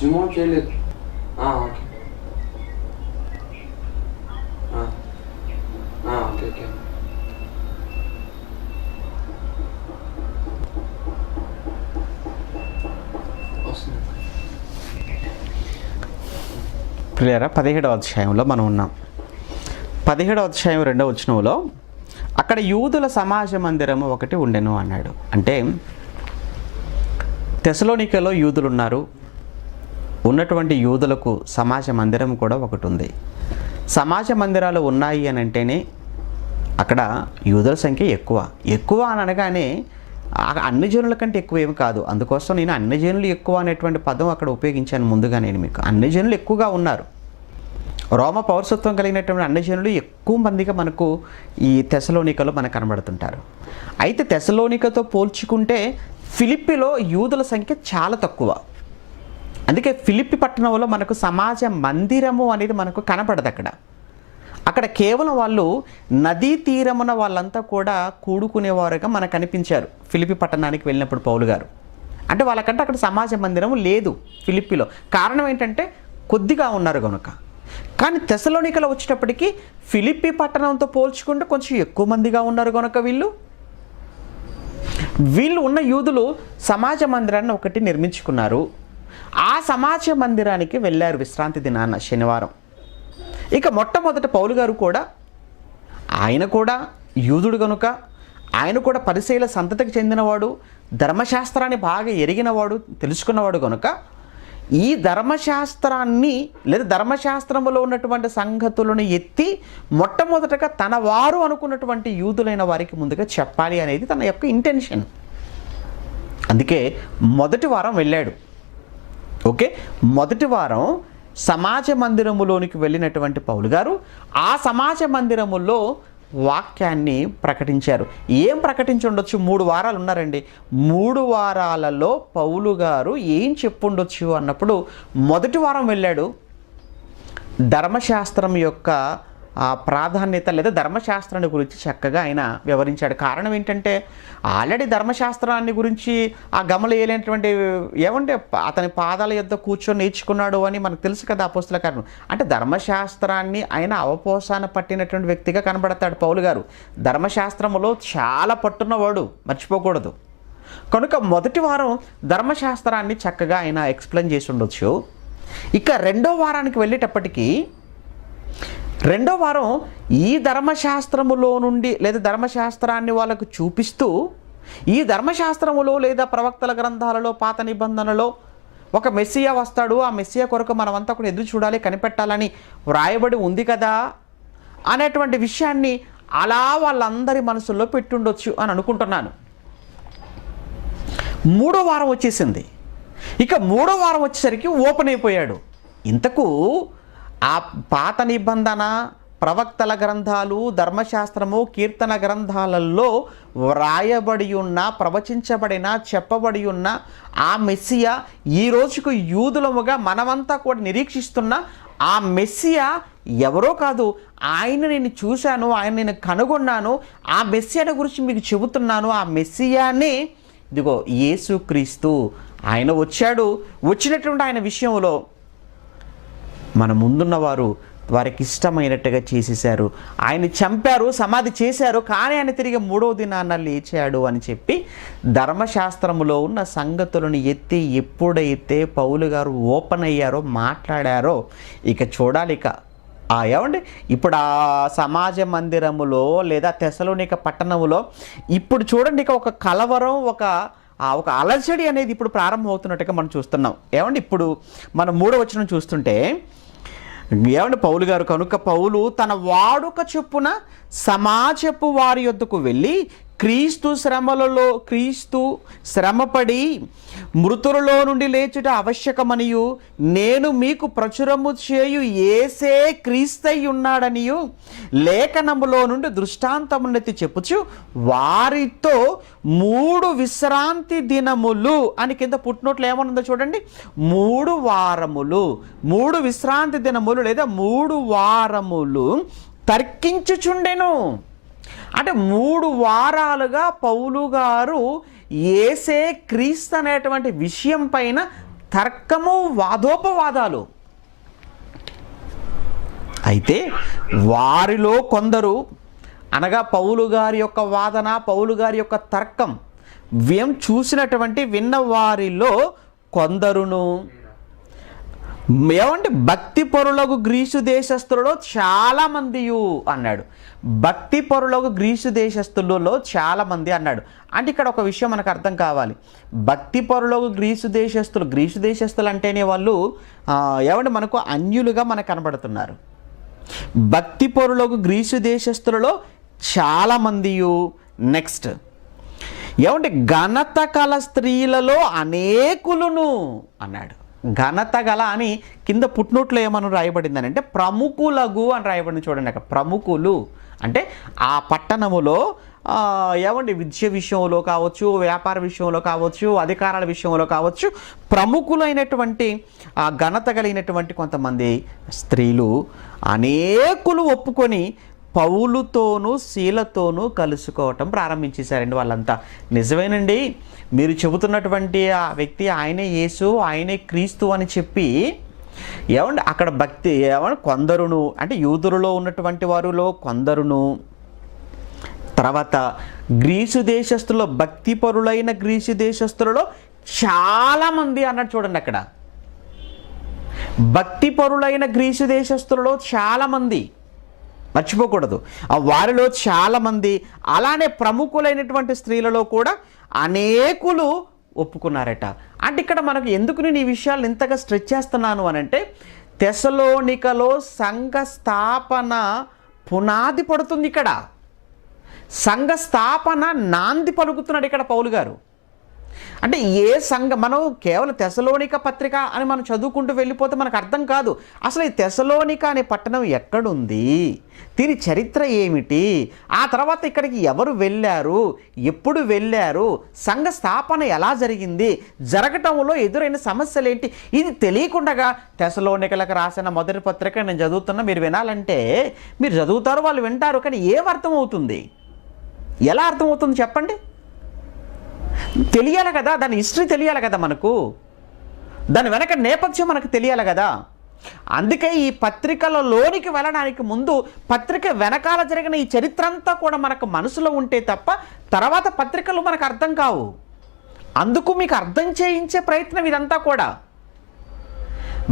జుమో చేయలేదు. Okay okay okay. వస్తుంది. ప్రియరా 17వ అధ్యాయంలో మనం ఉన్నాం. 17వ అధ్యాయం 2వ వచనంలో అక్కడ యూదుల సమాజ మందిరము ఒకటి ఉండెను అన్నాడు. అంటే తెస్సలోనికలో యూదులు ఉన్నారు. ఉన్నటువంటి యూదులకు సమాజ మందిరం కూడా ఒకటి ఉంది. సమాజ మందిరాలు ఉన్నాయి అని అంటేనే అక్కడ యూదుల సంఖ్య ఎక్కువ అని అనగానే అన్ని జనుల కంటే ఎక్కువ ఏమి కాదు. అందుకోసం నేను అన్ని జనులు ఎక్కువ అనేటువంటి పదం అక్కడ ఉపయోగించాను ముందుగా. నేను మీకు అన్ని జనులు ఎక్కువగా ఉన్నారు. రోమ పౌరసత్వం కలిగినటువంటి అన్ని జనులు ఎక్కువ మందిగా మనకు ఈ తెస్సలోనికలో మనకు కనబడుతుంటారు. అయితే తెస్సలోనికతో పోల్చుకుంటే ఫిలిప్పీలో యూదుల సంఖ్య చాలా తక్కువ. అందుకే ఫిలిప్పి పట్టణంలో మనకు సమాజ మందిరము అనేది మనకు కనపడదు. అక్కడ కేవలం వాళ్ళు నదీ తీరమున వాళ్ళంతా కూడా కూడుకునేవారుగా మనకు కనిపించారు ఫిలిప్పి పట్టణానికి వెళ్ళినప్పుడు పౌలు గారు. అంటే వాళ్ళకంటే అక్కడ సమాజ మందిరము లేదు ఫిలిప్పిలో. కారణం ఏంటంటే కొద్దిగా ఉన్నారు కనుక. కానీ తెస్సలోనికలో వచ్చేటప్పటికి ఫిలిప్పి పట్టణంతో పోల్చుకుంటే కొంచెం ఎక్కువ మందిగా ఉన్నారు కనుక వీళ్ళు ఉన్న యూదులు సమాజ మందిరాన్ని ఒకటి నిర్మించుకున్నారు. ఆ సమాజ మందిరానికి వెళ్ళారు విశ్రాంతి దినాన శనివారం. ఇక మొట్టమొదట పౌలు గారు కూడా, ఆయన కూడా యూదుడు కనుక, ఆయన కూడా పరిసయ్యుల సంతతికి చెందినవాడు, ధర్మశాస్త్రాన్ని బాగా ఎరిగినవాడు, తెలుసుకున్నవాడు కనుక ఈ ధర్మశాస్త్రాన్ని లేదా ధర్మశాస్త్రములో ఉన్నటువంటి సంగతులను ఎత్తి మొట్టమొదటగా తన వారు అనుకున్నటువంటి యూదులైన వారికి ముందుగా చెప్పాలి అనేది తన యొక్క ఇంటెన్షన్. అందుకే మొదటి వారం వెళ్ళాడు. ఓకే, మొదటి వారం సమాజ మందిరములోనికి వెళ్ళినటువంటి పౌలు గారు ఆ సమాజ మందిరములో వాక్యాన్ని ప్రకటించారు. ఏం ప్రకటించి ఉండొచ్చు? 3 వారాలు ఉన్నారండి. 3 వారాలలో పౌలు గారు ఏం చెప్పుండొచ్చు అన్నప్పుడు మొదటి వారం వెళ్ళాడు. ధర్మశాస్త్రం యొక్క ప్రాధాన్యత లేదా ధర్మశాస్త్రాన్ని గురించి చక్కగా ఆయన వివరించాడు. కారణం ఏంటంటే ఆల్రెడీ ధర్మశాస్త్రాన్ని గురించి ఆ గమలేనటువంటి ఏమంటే అతని పాదాల యొద్ద కూర్చొని నేర్చుకున్నాడు అని మనకు తెలుసు కదా అపోస్తల కార్యం. అంటే ధర్మశాస్త్రాన్ని ఆయన అవపోసాన పట్టినటువంటి వ్యక్తిగా కనబడతాడు పౌలు గారు. ధర్మశాస్త్రములో చాలా పట్టున్నవాడు, మర్చిపోకూడదు. కనుక మొదటి వారం ధర్మశాస్త్రాన్ని చక్కగా ఆయన ఎక్స్ప్లెయిన్ చేసి ఉండొచ్చు. ఇక రెండో వారానికి వెళ్ళేటప్పటికీ రెండో వారం ఈ ధర్మశాస్త్రములో నుండి లేదా ధర్మశాస్త్రాన్ని వాళ్ళకు చూపిస్తూ ఈ ధర్మశాస్త్రములో లేదా ప్రవక్తల గ్రంథాలలో పాత నిబంధనలో ఒక మెస్సియా వస్తాడు, ఆ మెస్సియా కొరకు మనమంతా కూడా ఎదురు చూడాలి, కనిపెట్టాలని వ్రాయబడి ఉంది కదా అనేటువంటి విషయాన్ని అలా వాళ్ళందరి మనసుల్లో పెట్టుండొచ్చు అని అనుకుంటున్నాను. మూడో వారం వచ్చేసింది. ఇక మూడో వారం వచ్చేసరికి ఓపెన్ అయిపోయాడు. ఇంతకు ఆ పాత నిబంధన, ప్రవక్తల గ్రంథాలు, ధర్మశాస్త్రము, కీర్తన గ్రంథాలలో వ్రాయబడి ఉన్న, ప్రవచించబడిన, చెప్పబడి ఉన్న ఆ మెస్సియా ఈ రోజుకు యూదులముగా మనమంతా కూడా నిరీక్షిస్తున్న ఆ మెస్సియా ఎవరో కాదు, ఆయన నేను చూశాను, ఆయన నేను కనుగొన్నాను, ఆ మెస్సియాని గురించి మీకు చెబుతున్నాను. ఆ మెస్సియానే ఇదిగో యేసుక్రీస్తు. ఆయన వచ్చాడు. వచ్చినటువంటి ఆయన విషయంలో మన ముందున్నవారు వారికి ఇష్టమైనట్టుగా చేసేశారు. ఆయన చంపారు, సమాధి చేశారు, కానీ ఆయన తిరిగి మూడవ దినాన లేచాడు అని చెప్పి ధర్మశాస్త్రములో ఉన్న సంగతులను ఎత్తి ఎప్పుడైతే పౌలు గారు ఓపెన్ అయ్యారో, మాట్లాడారో ఇక చూడాలి. ఇక ఏమండి ఇప్పుడు ఆ సమాజ మందిరములో లేదా తెసలోనిక పట్టణములో ఇప్పుడు చూడండి ఇక ఒక కలవరం, ఒక అలజడి అనేది ఇప్పుడు ప్రారంభమవుతున్నట్టుగా మనం చూస్తున్నాం. ఏమండి ఇప్పుడు మనం 3వ వచనం చూస్తుంటే ఏమండి పౌలు గారు, కనుక పౌలు తన వాడుక చొప్పున సమాజపు వారి యొద్దకు వెళ్ళి క్రీస్తు శ్రమపడి మృతులలో నుండి లేచుట ఆవశ్యకమనియు, నేను మీకు ప్రచురము చేయు యేసే క్రీస్తై ఉన్నాడనియు లేఖనములో నుండి దృష్టాంతమునెత్తి చెప్పుచు వారితో 3 విశ్రాంతి దినములు అని కింద పుట్టినోట్లు ఏమనుందో చూడండి. 3 వారములు, 3 విశ్రాంతి దినములు లేదా 3 వారములు తర్కించుచుండెను. అంటే 3 వారాలుగా పౌలు గారు యేసే క్రీస్తు అనేటువంటి విషయం పైన తర్కము, వాదోపవాదాలు. అయితే వారిలో కొందరు అనగా పౌలు గారి యొక్క వాదన, పౌలు గారి యొక్క తర్కం విన్న వారిలో కొందరును ఏమంటే భక్తి పరులకు గ్రీసు దేశస్థులలో చాలామంది అన్నాడు. భక్తి పరులకు గ్రీసు దేశస్థులలో చాలామంది అన్నాడు. అంటే ఇక్కడ ఒక విషయం మనకు అర్థం కావాలి. భక్తి పరులకు గ్రీసు దేశస్థులు అంటేనే వాళ్ళు ఏమంటే మనకు అన్యులుగా మనకు కనబడుతున్నారు. భక్తి పరులకు గ్రీసు దేశస్థులలో చాలామంది. నెక్స్ట్ ఏమంటే ఘనత కల స్త్రీలలో అనేకులను అన్నాడు. ఘనత గల అని కింద పుట్నోట్లో ఏమని రాయబడిందని అంటే ప్రముఖులగు అని రాయబడింది. చూడండి అక్కడ ప్రముఖులు అంటే ఆ పట్టణములో ఏమండి విద్య విషయంలో కావచ్చు, వ్యాపార విషయంలో కావచ్చు, అధికారాల విషయంలో కావచ్చు, ప్రముఖులైనటువంటి ఆ ఘనత కలిగినటువంటి కొంతమంది స్త్రీలు అనేకులు ఒప్పుకొని పౌలుతోనూ శీలతోనూ కలుసుకోవటం ప్రారంభించేశారండి వాళ్ళంతా. నిజమేనండి, మీరు చెబుతున్నటువంటి ఆ వ్యక్తి ఆయనే యేసు, ఆయనే క్రీస్తు అని చెప్పి ఏమండి అక్కడ భక్తి కొందరును అంటే యూదులలో ఉన్నటువంటి వారిలో కొందరును, తర్వాత గ్రీసు దేశస్తుల్లో భక్తి పరులైన గ్రీసు దేశస్తులలో చాలామంది అన్నట్టు చూడండి. అక్కడ భక్తి పరులైన గ్రీసు దేశస్తులలో చాలామంది, మర్చిపోకూడదు. వారిలో చాలామంది, అలానే ప్రముఖులైనటువంటి స్త్రీలలో కూడా అనేకులు ఒప్పుకున్నారట. అంటే ఇక్కడ మనకు ఎందుకు నేను ఈ విషయాలు ఇంతగా స్ట్రెచ్ చేస్తున్నాను అని అంటే తెసలోనికలో సంఘ స్థాపన పునాది పడుతుంది. ఇక్కడ సంఘ స్థాపన నాంది పలుకుతున్నాడు ఇక్కడ పౌలు గారు. అంటే మనం కేవలం తెసలోనిక పత్రిక అని మనం చదువుకుంటూ వెళ్ళిపోతే మనకు అర్థం కాదు. అసలు ఈ తెసలోనిక అనే పట్టణం ఎక్కడుంది, దీని చరిత్ర ఏమిటి, ఆ తర్వాత ఇక్కడికి ఎవరు వెళ్ళారు, ఎప్పుడు వెళ్ళారు, సంఘ స్థాపన ఎలా జరిగింది, జరగటంలో ఎదురైన సమస్యలు ఏంటి, ఇది తెలియకుండా తెసలోనికలకు రాసిన మొదటి పత్రిక నేను చదువుతున్నా, మీరు వినాలంటే మీరు చదువుతారు, వాళ్ళు వింటారు, కానీ ఏం అర్థమవుతుంది, ఎలా అర్థమవుతుంది చెప్పండి? తెలియాలి కదా, దాని హిస్టరీ తెలియాలి కదా, మనకు దాని వెనక నేపథ్యం మనకు తెలియాలి కదా. అందుకే ఈ పత్రికలలోనికి వెళ్ళడానికి ముందు పత్రిక వెనకాల జరిగిన ఈ చరిత్ర అంతా కూడా మనకు మనసులో ఉంటే తప్ప తర్వాత పత్రికలు మనకు అర్థం కావు. అందుకు మీకు అర్థం చేయించే ప్రయత్నం ఇదంతా కూడా.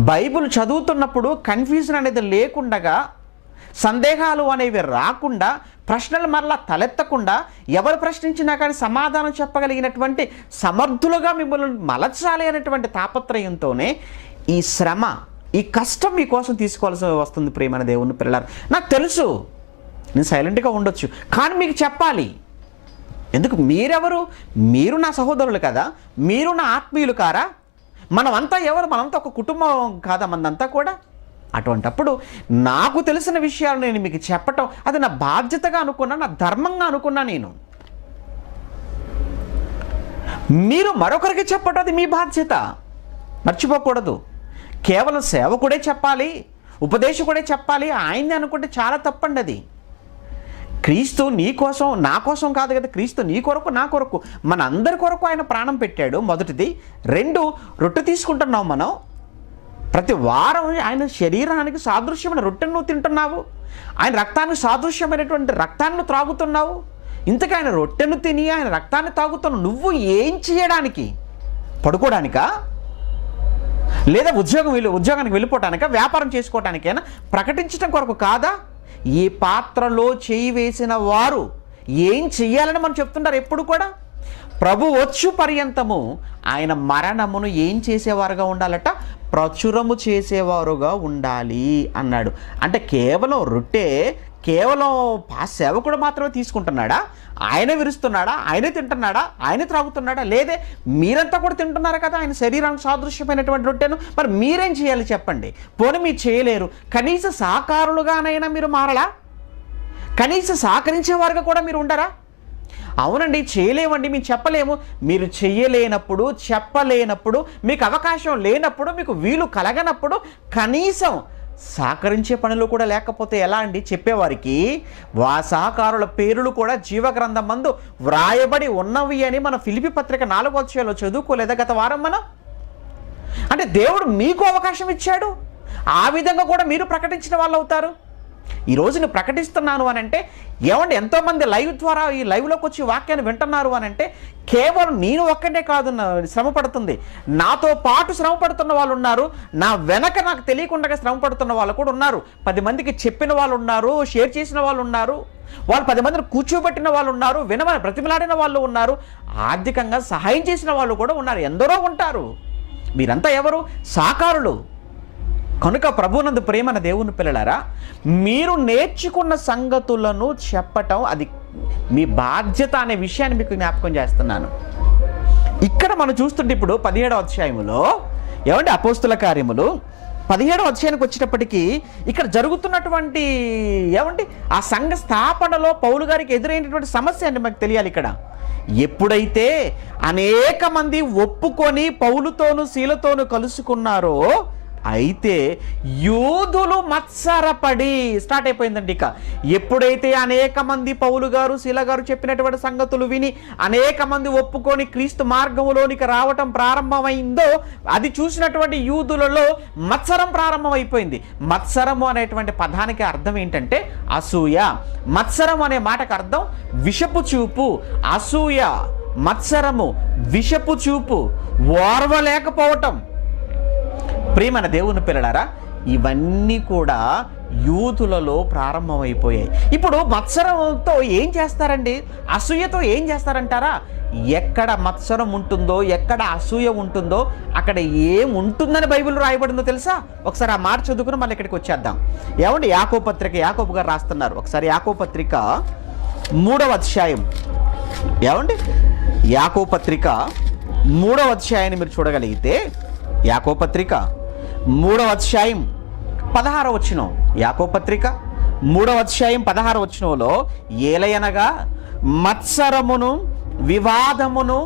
బైబిల్ చదువుతున్నప్పుడు కన్ఫ్యూజన్ అనేది లేకుండగా, సందేహాలు అనేవి రాకుండా, ప్రశ్నలు మరలా తలెత్తకుండా, ఎవరు ప్రశ్నించినా కానీ సమాధానం చెప్పగలిగినటువంటి సమర్థులుగా మిమ్మల్ని మలచాలి అనేటువంటి తాపత్రయంతోనే ఈ శ్రమ, ఈ కష్టం మీకోసం తీసుకోవాల్సి వస్తుంది. ప్రియమైన దేవుని పిల్లలారా, నాకు తెలుసు నేను సైలెంట్గా ఉండొచ్చు, కానీ మీకు చెప్పాలి. ఎందుకు? మీరెవరు? మీరు నా సహోదరులు కదా, మీరు నా ఆత్మీయులు కారా? మనమంతా ఎవరు? మనంతా ఒక కుటుంబం కాదా మనదంతా కూడా? అటువంటప్పుడు నాకు తెలిసిన విషయాలు నేను మీకు చెప్పటం అది నా బాధ్యతగా అనుకున్నా, నా ధర్మంగా అనుకున్నా. నేను మీరు మరొకరికి చెప్పటం అది మీ బాధ్యత, మర్చిపోకూడదు. కేవలం సేవకుడే చెప్పాలి, ఉపదేశకుడే చెప్పాలి ఆయన్ని అనుకుంటే చాలా తప్పండి. అది క్రీస్తు నీ కోసం నా కోసం కాదు కదా, క్రీస్తు నీ కొరకు నా కొరకు మన అందరి కొరకు ఆయన ప్రాణం పెట్టాడు. మొదటిది. 2, రొట్టె తీసుకుంటున్నావు మనం. ప్రతి వారం ఆయన శరీరానికి సాదృశ్యమైన రొట్టెను నువ్వు తింటున్నావు, ఆయన రక్తానికి సాదృశ్యమైనటువంటి రక్తాన్ని త్రాగుతున్నావు. ఇంతకీ ఆయన రొట్టెను తిని ఆయన రక్తాన్ని తాగుతున్నావు. నువ్వు ఏం చేయడానికి? పడుకోవడానికా? లేదా ఉద్యోగానికి వెళ్ళిపోవటానికా? వ్యాపారం చేసుకోవటానికైనా? ప్రకటించడం కొరకు కాదా? ఈ పాత్రలో చేయి వేసిన వారు ఏం చెయ్యాలని మనం చెప్తుంటారు ఎప్పుడు కూడా. ప్రభు వచ్చు పర్యంతము ఆయన మరణమును ఏం చేసేవారుగా ఉండాలట? ప్రచురము చేసేవారుగా ఉండాలి అన్నాడు. అంటే కేవలం రొట్టె కేవలం సేవకుడు మాత్రమే తీసుకుంటున్నాడా? ఆయనే విరుస్తున్నాడా? ఆయనే తింటున్నాడా? ఆయనే త్రాగుతున్నాడా? లేదే, మీరంతా కూడా తింటున్నారు కదా ఆయన శరీరానికి సాదృశ్యమైనటువంటి రొట్టెను. మరి మీరేం చేయాలి చెప్పండి? పోనీ మీరు చేయలేరు, కనీస సహకారులుగానైనా మీరు మారలా? కనీస సహకరించేవారుగా కూడా మీరు ఉండరా? అవునండి, చేయలేమండి, మేము చెప్పలేము. మీరు చెయ్యలేనప్పుడు, చెప్పలేనప్పుడు, మీకు అవకాశం లేనప్పుడు, మీకు వీలు కలగనప్పుడు కనీసం సహకరించే పనులు కూడా లేకపోతే ఎలా అండి? చెప్పేవారికి సహకారుల పేర్లు కూడా జీవగ్రంథం మందు వ్రాయబడి ఉన్నవి అని మన ఫిలిప్పీ పత్రిక 4వ అధ్యాయంలో చదువుకోలేదా గత వారం మనం? అంటే దేవుడు మీకు అవకాశం ఇచ్చాడు, ఆ విధంగా కూడా మీరు ప్రకటించిన వాళ్ళు అవుతారు. ఈరోజు నేను ప్రకటిస్తున్నాను అని అంటే ఏమండి, ఎంతోమంది లైవ్ ద్వారా ఈ లైవ్లోకి వచ్చి వాక్యాన్ని వింటున్నారు అని అంటే కేవలం నేను ఒక్కడే కాదు శ్రమ పడుతుంది, నాతో పాటు శ్రమ పడుతున్న వాళ్ళు ఉన్నారు, నా వెనక నాకు తెలియకుండా శ్రమ పడుతున్న వాళ్ళు కూడా ఉన్నారు. 10 మందికి చెప్పిన వాళ్ళు ఉన్నారు, షేర్ చేసిన వాళ్ళు ఉన్నారు, వాళ్ళు 10 మందిని కూర్చోబెట్టిన వాళ్ళు ఉన్నారు, వినమని బ్రతిమలాడిన వాళ్ళు ఉన్నారు, ఆర్థికంగా సహాయం చేసిన వాళ్ళు కూడా ఉన్నారు, ఎందరో ఉంటారు. మీరంతా ఎవరు? సహకారులు. కనుక ప్రభువునందు ప్రేమన దేవుని పిల్లలారా, మీరు నేర్చుకున్న సంగతులను చెప్పటం అది మీ బాధ్యత అనే విషయాన్ని మీకు జ్ఞాపకం చేస్తున్నాను. ఇక్కడ మనం చూస్తుంటే ఇప్పుడు 17వ అధ్యాయములో ఏమంటే అపోస్తుల కార్యములు 17వ అధ్యాయానికి వచ్చేటప్పటికీ ఇక్కడ జరుగుతున్నటువంటి ఏమంటే ఆ సంఘ స్థాపనలో పౌలు గారికి ఎదురైనటువంటి సమస్య అంటే మాకు తెలియాలి. ఇక్కడ ఎప్పుడైతే అనేక మంది ఒప్పుకొని పౌలుతోనూ శీలతోనూ కలుసుకున్నారో అయితే యూదులు మత్సరపడి స్టార్ట్ అయిపోయిందండి. ఇక ఎప్పుడైతే అనేక మంది పౌలు గారు శీల గారు చెప్పినటువంటి సంగతులు విని అనేక మంది ఒప్పుకొని క్రీస్తు మార్గంలోనికి రావటం ప్రారంభమైందో అది చూసినటువంటి యూదులలో మత్సరం ప్రారంభమైపోయింది. మత్సరము అనేటువంటి పదానికి అర్థం ఏంటంటే అసూయ. మత్సరం అనే మాటకు అర్థం విషపు చూపు. అసూయ, మత్సరము, విషపు చూపు, ఓర్వలేకపోవటం. ప్రియమైన దేవుని పిల్లలారా, ఇవన్నీ కూడా యూదులలో ప్రారంభమైపోయాయి. ఇప్పుడు మత్సరంతో ఏం చేస్తారండి? అసూయతో ఏం చేస్తారంటారా? ఎక్కడ మత్సరం ఉంటుందో, ఎక్కడ అసూయ ఉంటుందో అక్కడ ఏం ఉంటుందని బైబిల్ రాయబడిందో తెలుసా? ఒకసారి ఆ మాట చదువుకుని మళ్ళీ ఇక్కడికి వచ్చేద్దాం. ఏమండి, యాకోబు పత్రిక, యాకోబు గారు రాస్తున్నారు. ఒకసారి యాకోబు పత్రిక 3వ అధ్యాయం, ఏమండి యాకోబు పత్రిక 3వ అధ్యాయాన్ని మీరు చూడగలిగితే, యాకోబు పత్రిక 3వ అధ్యాయం 16వ వచనం, యాకోబు పత్రిక 3వ అధ్యాయం 16వ వచనంలో ఏలయనగా మత్సరమును వివాదమును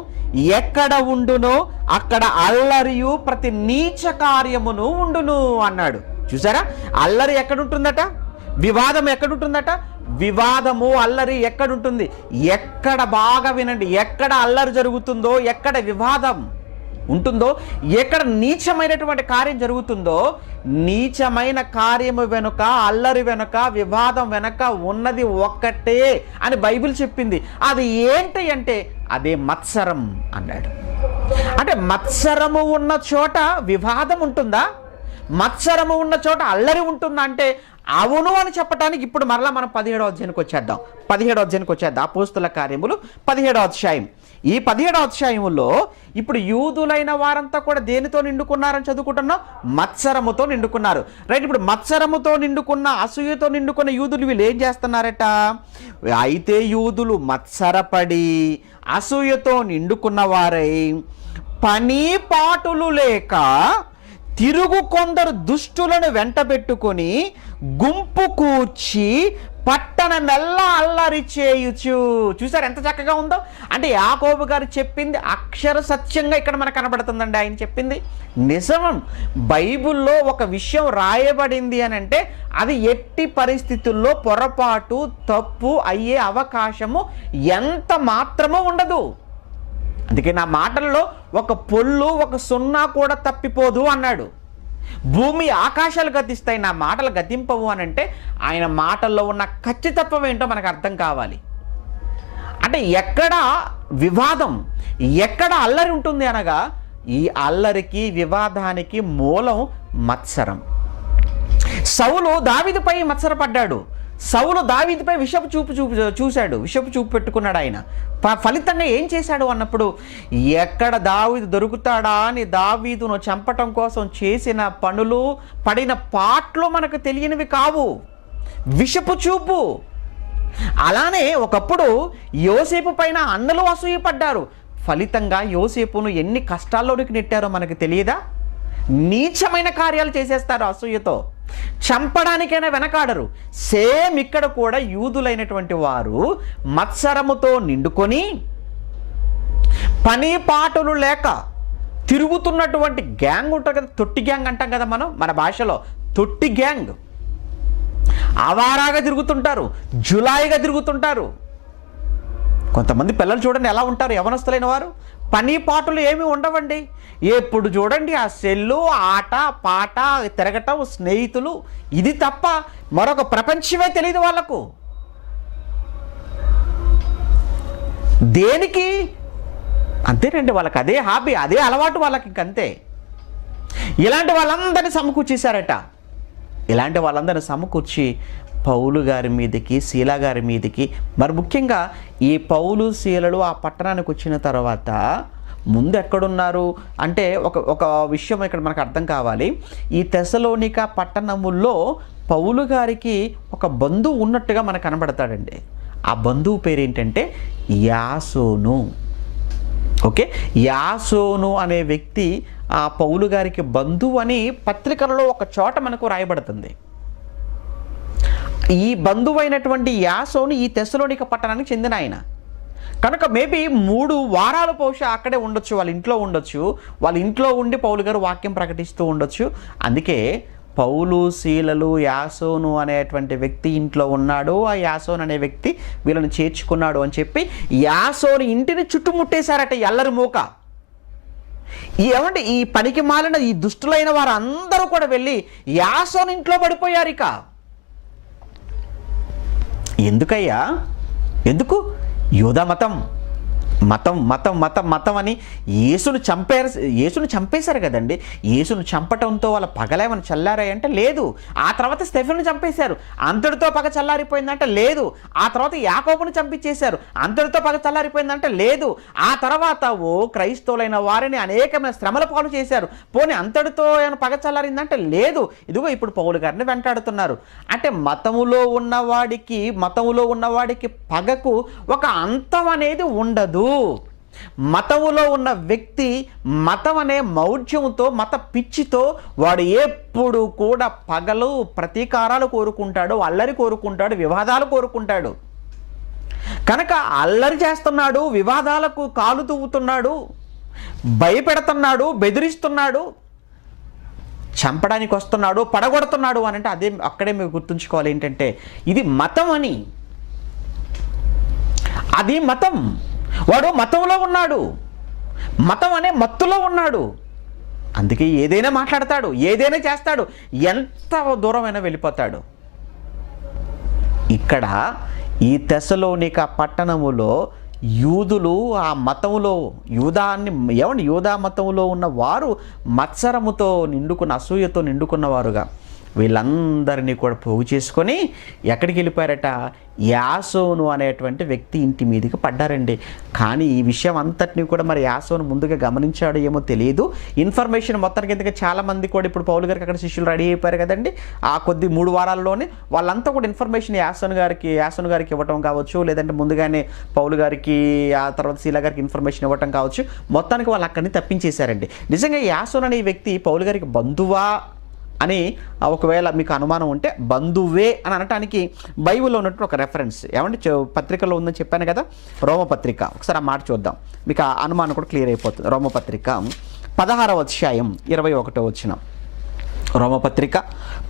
ఎక్కడ ఉండునో అక్కడ అల్లరియు ప్రతి నీచ కార్యమును ఉండును అన్నాడు. చూసారా, అల్లరి ఎక్కడుంటుందట? వివాదం ఎక్కడుంటుందట? వివాదము, అల్లరి ఎక్కడుంటుంది? ఎక్కడ బాగా వినండి, ఎక్కడ అల్లరి జరుగుతుందో, ఎక్కడ వివాదం ఉంటుందో, ఎక్కడ నీచమైనటువంటి కార్యం జరుగుతుందో, నీచమైన కార్యము వెనుక, అల్లరి వెనుక, వివాదం వెనుక ఉన్నది ఒక్కటే అని బైబిల్ చెప్పింది. అది ఏంటి అంటే అదే మత్సరం అన్నాడు. అంటే మత్సరము ఉన్న చోట వివాదం ఉంటుందా? మత్సరము ఉన్న చోట అల్లరి ఉంటుందా అంటే అవును అని చెప్పడానికి ఇప్పుడు మరలా మనం 17వ అధ్యాయానికి వచ్చేద్దాం. 17వ అధ్యాయానికి వచ్చేద్దాం. అపోస్తుల కార్యములు 17వ అధ్యాయం. ఈ 17వ అధ్యాయములో ఇప్పుడు యూదులైన వారంతా కూడా దేనితో నిండుకున్నారని చదువుకుంటున్నాం? మత్సరముతో నిండుకున్నారు. రైట్. ఇప్పుడు మత్సరముతో నిండుకున్న, అసూయతో నిండుకున్న యూదులు వీళ్ళు ఏం చేస్తున్నారట? అయితే యూదులు మత్సరపడి అసూయతో నిండుకున్న వారై పని పాటులు లేక తిరుగు కొందరు దుష్టులను వెంటబెట్టుకొని గుంపు కూర్చి పట్టణమెల్లా అల్లరి చేయుచు. చూసారు ఎంత చక్కగా ఉందో? అంటే యాకోబు గారు చెప్పింది అక్షర సత్యంగా ఇక్కడ మనకు కనబడుతుందండి. ఆయన చెప్పింది నిజం. బైబిల్లో ఒక విషయం రాయబడింది అని అంటే అది ఎట్టి పరిస్థితుల్లో పొరపాటు, తప్పు అయ్యే అవకాశము ఎంత మాత్రమూ ఉండదు. అందుకే నా మాటల్లో ఒక పొల్లు, ఒక సున్నా కూడా తప్పిపోదు అన్నాడు. భూమి ఆకాశాలు గతిస్తాయి, నా మాటలు గతింపవు అని అంటే ఆయన మాటల్లో ఉన్న ఖచ్చితత్వం ఏంటో మనకు అర్థం కావాలి. అంటే ఎక్కడ వివాదం, ఎక్కడ అల్లరి ఉంటుంది అనగా ఈ అల్లరికి, వివాదానికి మూలం మత్సరం. సౌలు దావీదుపై మత్సరపడ్డాడు. సౌలు దావీదుపై విషపు చూపు పెట్టుకున్నాడు. ఆయన ఫలితంగా ఏం చేశాడు అన్నప్పుడు ఎక్కడ దావీదు దొరుకుతాడా అని దావీదును చంపటం కోసం చేసిన పనులు, పడిన పాటలు మనకు తెలియనివి కావు. విషపు చూపు. అలానే ఒకప్పుడు యోసేపు పైన అన్నలు అసూయపడ్డారు. ఫలితంగా యోసేపును ఎన్ని కష్టాల్లోనికి నెట్టారో మనకు తెలియదా? నీచమైన కార్యాలు చేసేస్తారు అసూయతో. చంపడానికైనా వెనకాడరు. సేమ్ ఇక్కడ కూడా యూదులైనటువంటి వారు మత్సరముతో నిండుకొని పని పాటలు లేక తిరుగుతున్నటువంటి గ్యాంగ్ ఉంటుంది కదా, తొట్టి గ్యాంగ్ అంటాం కదా మనం మన భాషలో. తొట్టి గ్యాంగ్ అవారాగా తిరుగుతుంటారు, జులాయిగా తిరుగుతుంటారు. కొంతమంది పిల్లలు చూడండి ఎలా ఉంటారు, యవనస్తులైన వారు. పని పాటలు ఏమీ ఉండవండి. ఎప్పుడు చూడండి ఆ సెల్లు, ఆట పాట, తిరగటం, స్నేహితులు, ఇది తప్ప మరొక ప్రపంచమే తెలియదు వాళ్ళకు. దేనికి? అంతేనండి, వాళ్ళకి అదే హాబీ, అదే అలవాటు వాళ్ళకి, ఇంకంతే. ఇలాంటి వాళ్ళందరినీ సమకూర్చేశారట. ఇలాంటి వాళ్ళందరినీ సమకూర్చి పౌలు గారి మీదకి, శీలా గారి మీదకి, మరి ముఖ్యంగా ఈ పౌలు, శీలలు ఆ పట్టణానికి వచ్చిన తర్వాత ముందు ఎక్కడున్నారు అంటే ఒక విషయం ఇక్కడ మనకు అర్థం కావాలి. ఈ తెస్సలోనిక పట్టణములో పౌలు గారికి ఒక బంధువు ఉన్నట్టుగా మనకు కనబడతాడండి. ఆ బంధువు పేరు ఏంటంటే యాసోను. ఓకే, యాసోను అనే వ్యక్తి ఆ పౌలు గారికి బంధువు అని పత్రికలలో ఒక చోట మనకు రాయబడుతుంది. ఈ బంధువైనటువంటి యాసోను ఈ తెస్సలోనిక పట్టణానికి చెందిన ఆయన కనుక మేబీ 3 వారాల బహుశా అక్కడే ఉండొచ్చు, వాళ్ళ ఇంట్లో ఉండొచ్చు. వాళ్ళ ఇంట్లో ఉండి పౌలు గారు వాక్యం ప్రకటిస్తూ ఉండొచ్చు. అందుకే పౌలు, శీలలు, యాసోను అనేటువంటి వ్యక్తి ఇంట్లో ఉన్నాడు, ఆ యాసోను అనే వ్యక్తి వీళ్ళని చేర్చుకున్నాడు అని చెప్పి యాసోను ఇంటిని చుట్టుముట్టేశారట ఎల్లరి మూక. ఏమంటే ఈ పనికి మాలిన ఈ దుష్టులైన వారు అందరూ కూడా వెళ్ళి యాసోను ఇంట్లో పడిపోయారు. ఇక ఎందుకయ్యా? ఎందుకు? యూదా మతం మతం మతం మతం మతం అని యేసును చంపేశారు కదండి. యేసును చంపటంతో వాళ్ళ పగలేమని చల్లారాయంటే లేదు. ఆ తర్వాత స్టెఫెనును చంపేశారు, అంతటితో పగ చల్లారిపోయిందంటే లేదు. ఆ తర్వాత యాకోబును చంపించేశారు, అంతటితో పగ చల్లారిపోయిందంటే లేదు. ఆ తర్వాత క్రైస్తవులైన వారిని అనేకమైన శ్రమల పాలు చేశారు, పోనీ అంతటితో ఏమైనా పగ చల్లారిందంటే లేదు. ఇదిగో ఇప్పుడు పౌలు గారిని వెంటాడుతున్నారు. అంటే మతములో ఉన్నవాడికి పగకు ఒక అంతం అనేది ఉండదు. మతములో ఉన్న వ్యక్తి మతం అనే మౌఢ్యంతో, మత పిచ్చితో వాడు ఎప్పుడు కూడా పగలు, ప్రతీకారాలు కోరుకుంటాడు, అల్లరి కోరుకుంటాడు, వివాదాలు కోరుకుంటాడు. కనుక అల్లరి చేస్తున్నాడు, వివాదాలకు కాలు తువ్వుతున్నాడు, భయపెడుతున్నాడు, బెదిరిస్తున్నాడు, చంపడానికి వస్తున్నాడు, పడగొడుతున్నాడు అని అంటే అక్కడే మీరు గుర్తుంచుకోవాలి ఏంటంటే ఇది మతం అని. అది మతం. వాడు మతంలో ఉన్నాడు, మతం అనే మత్తులో ఉన్నాడు. అందుకే ఏదైనా మాట్లాడతాడు, ఏదైనా చేస్తాడు, ఎంత దూరమైనా వెళ్ళిపోతాడు. ఇక్కడ ఈ తెస్సలోనిక పట్టణములో యూదులు ఆ మతంలో యూదా మతంలో ఉన్న వారు మత్సరముతో నిండుకున్న, అసూయతో నిండుకున్నవారుగా వీళ్ళందరినీ కూడా పోగు చేసుకొని ఎక్కడికి వెళ్ళిపోయారట? యాసోను అనేటువంటి వ్యక్తి ఇంటి మీదకి పడ్డారండి. కానీ ఈ విషయం అంతటినీ కూడా మరి యాసోను ముందుగా గమనించాడు ఏమో తెలియదు. ఇన్ఫర్మేషన్ మొత్తానికి ఎందుకంటే చాలామంది కూడా ఇప్పుడు పౌలు గారికి అక్కడ శిష్యులు రెడీ అయిపోయారు కదండి. ఆ కొద్ది 3 వారాల్లోనే వాళ్ళంతా కూడా ఇన్ఫర్మేషన్ యాసోను గారికి ఇవ్వటం కావచ్చు, లేదంటే ముందుగానే పౌలు గారికి ఆ తర్వాత శీలా గారికి ఇన్ఫర్మేషన్ ఇవ్వటం కావచ్చు. మొత్తానికి వాళ్ళు అక్కడిని తప్పించేశారండి. నిజంగా యాసోను అనే వ్యక్తి పౌలు గారికి బంధువా అని ఒకవేళ మీకు అనుమానం ఉంటే బంధువే అని అనటానికి బైబిల్లో ఉన్నట్టు ఒక రెఫరెన్స్ పత్రికలో ఉందని చెప్పాను కదా, రోమపత్రిక. ఒకసారి ఆ మాట చూద్దాం, మీకు ఆ అనుమానం కూడా క్లియర్ అయిపోతుంది. రోమపత్రిక 16వ అధ్యాయం 21వ వచనం. రోమపత్రిక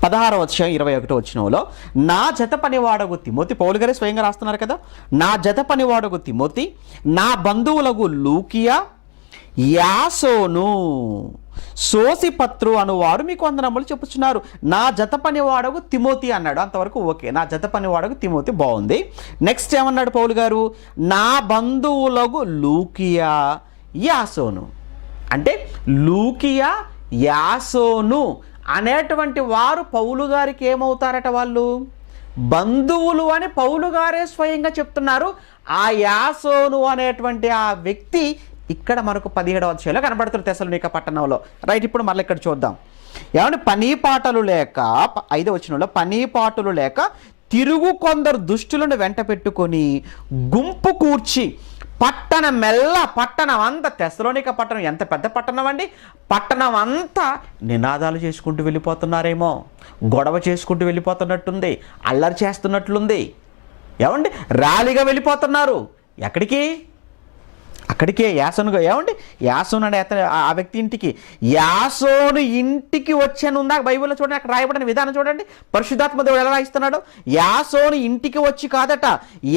16వ అధ్యాయం 21వ వచనంలో, నా జత పనివాడగు తిమోతి, పౌలు గారే స్వయంగా రాస్తున్నారు కదా, నా జత పనివాడగు తిమోతి, నా బంధువులకు లూకియా, యాసోను, సోసిపత్రు అనువారు మీకు వందనములు చెప్పుచున్నారు. నా జత పనివాడకు తిమోతి అన్నాడు, అంతవరకు ఓకే. నా జత పనివాడకు తిమోతి బాగుంది. నెక్స్ట్ ఏమన్నాడు పౌలు గారు? నా బంధువులకు లూకియా, యాసోను. అంటే లూకియా, యాసోను అనేటువంటి వారు పౌలు గారికి ఏమవుతారట? వాళ్ళు బంధువులు అని పౌలు గారే స్వయంగా చెప్తున్నారు. ఆ యాసోను అనేటువంటి ఆ వ్యక్తి ఇక్కడ మనకు 17వ అధ్యాయంలో కనబడుతుంది, తెస్సలోనిక పట్టణంలో. రైట్, ఇప్పుడు మళ్ళీ ఇక్కడ చూద్దాం. ఏమంటే పని పాటలు లేక, 5వ వచనంలో, పని పాటలు లేక తిరుగు కొందరు దుష్టులను వెంట పెట్టుకొని గుంపు కూర్చి పట్టణం అంతా, తెస్సలోనిక పట్టణం ఎంత పెద్ద పట్టణం అండి, పట్టణం అంతా నినాదాలు చేసుకుంటూ వెళ్ళిపోతున్నారేమో, గొడవ చేసుకుంటూ వెళ్ళిపోతున్నట్టుంది, అల్లరి చేస్తున్నట్లుంది. ఏమండి ర్యాలీగా వెళ్ళిపోతున్నారు. ఎక్కడికి? అక్కడికే యాసోనుగా. యాసోను అనే ఆ వ్యక్తి ఇంటికి. యాసోను ఇంటికి వచ్చానుందా బైబిల్లో చూడండి, అక్కడ రాయబడిన విధానం చూడండి. పరిశుద్ధాత్మ దేవుడు ఎలా రాయిస్తున్నాడు? యాసోను ఇంటికి వచ్చి కాదట,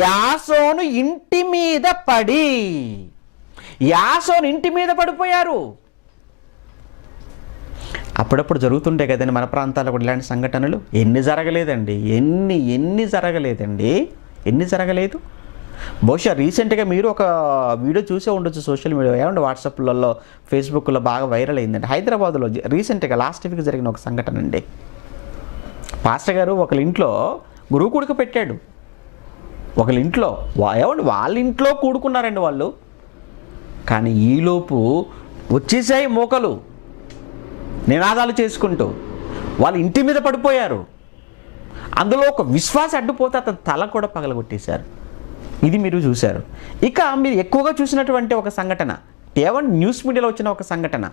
యాసోను ఇంటి మీద పడి, యాసోను ఇంటి మీద పడిపోయారు. అప్పుడప్పుడు జరుగుతుండే కదండి మన ప్రాంతాల్లో కూడా ఇలాంటి సంఘటనలు. ఎన్ని జరగలేదండి, ఎన్ని జరగలేదు. బహుశా రీసెంట్గా మీరు ఒక వీడియో చూసే ఉండొచ్చు సోషల్ మీడియా, వాట్సాప్లలో, ఫేస్బుక్లో బాగా వైరల్ అయిందండి. హైదరాబాద్లో రీసెంట్గా లాస్ట్ వీక్ జరిగిన ఒక సంఘటన అండి. పాస్టర్ గారు ఒకళ్ళ ఇంట్లో గురువు కూడిక పెట్టాడు. ఒకళ్ళ ఇంట్లో వాళ్ళ ఇంట్లో కూడుకున్నారండి వాళ్ళు. కానీ ఈలోపు వచ్చేసాయి మోకలు నినాదాలు చేసుకుంటూ, వాళ్ళ ఇంటి మీద పడిపోయారు. అందులో ఒక విశ్వాస అడ్డుపోతే అతని తల కూడా పగలగొట్టేశారు. ఇది మీరు చూశారు. ఇక మీరు ఎక్కువగా చూసినటువంటి ఒక సంఘటన, న్యూస్ మీడియాలో వచ్చిన ఒక సంఘటన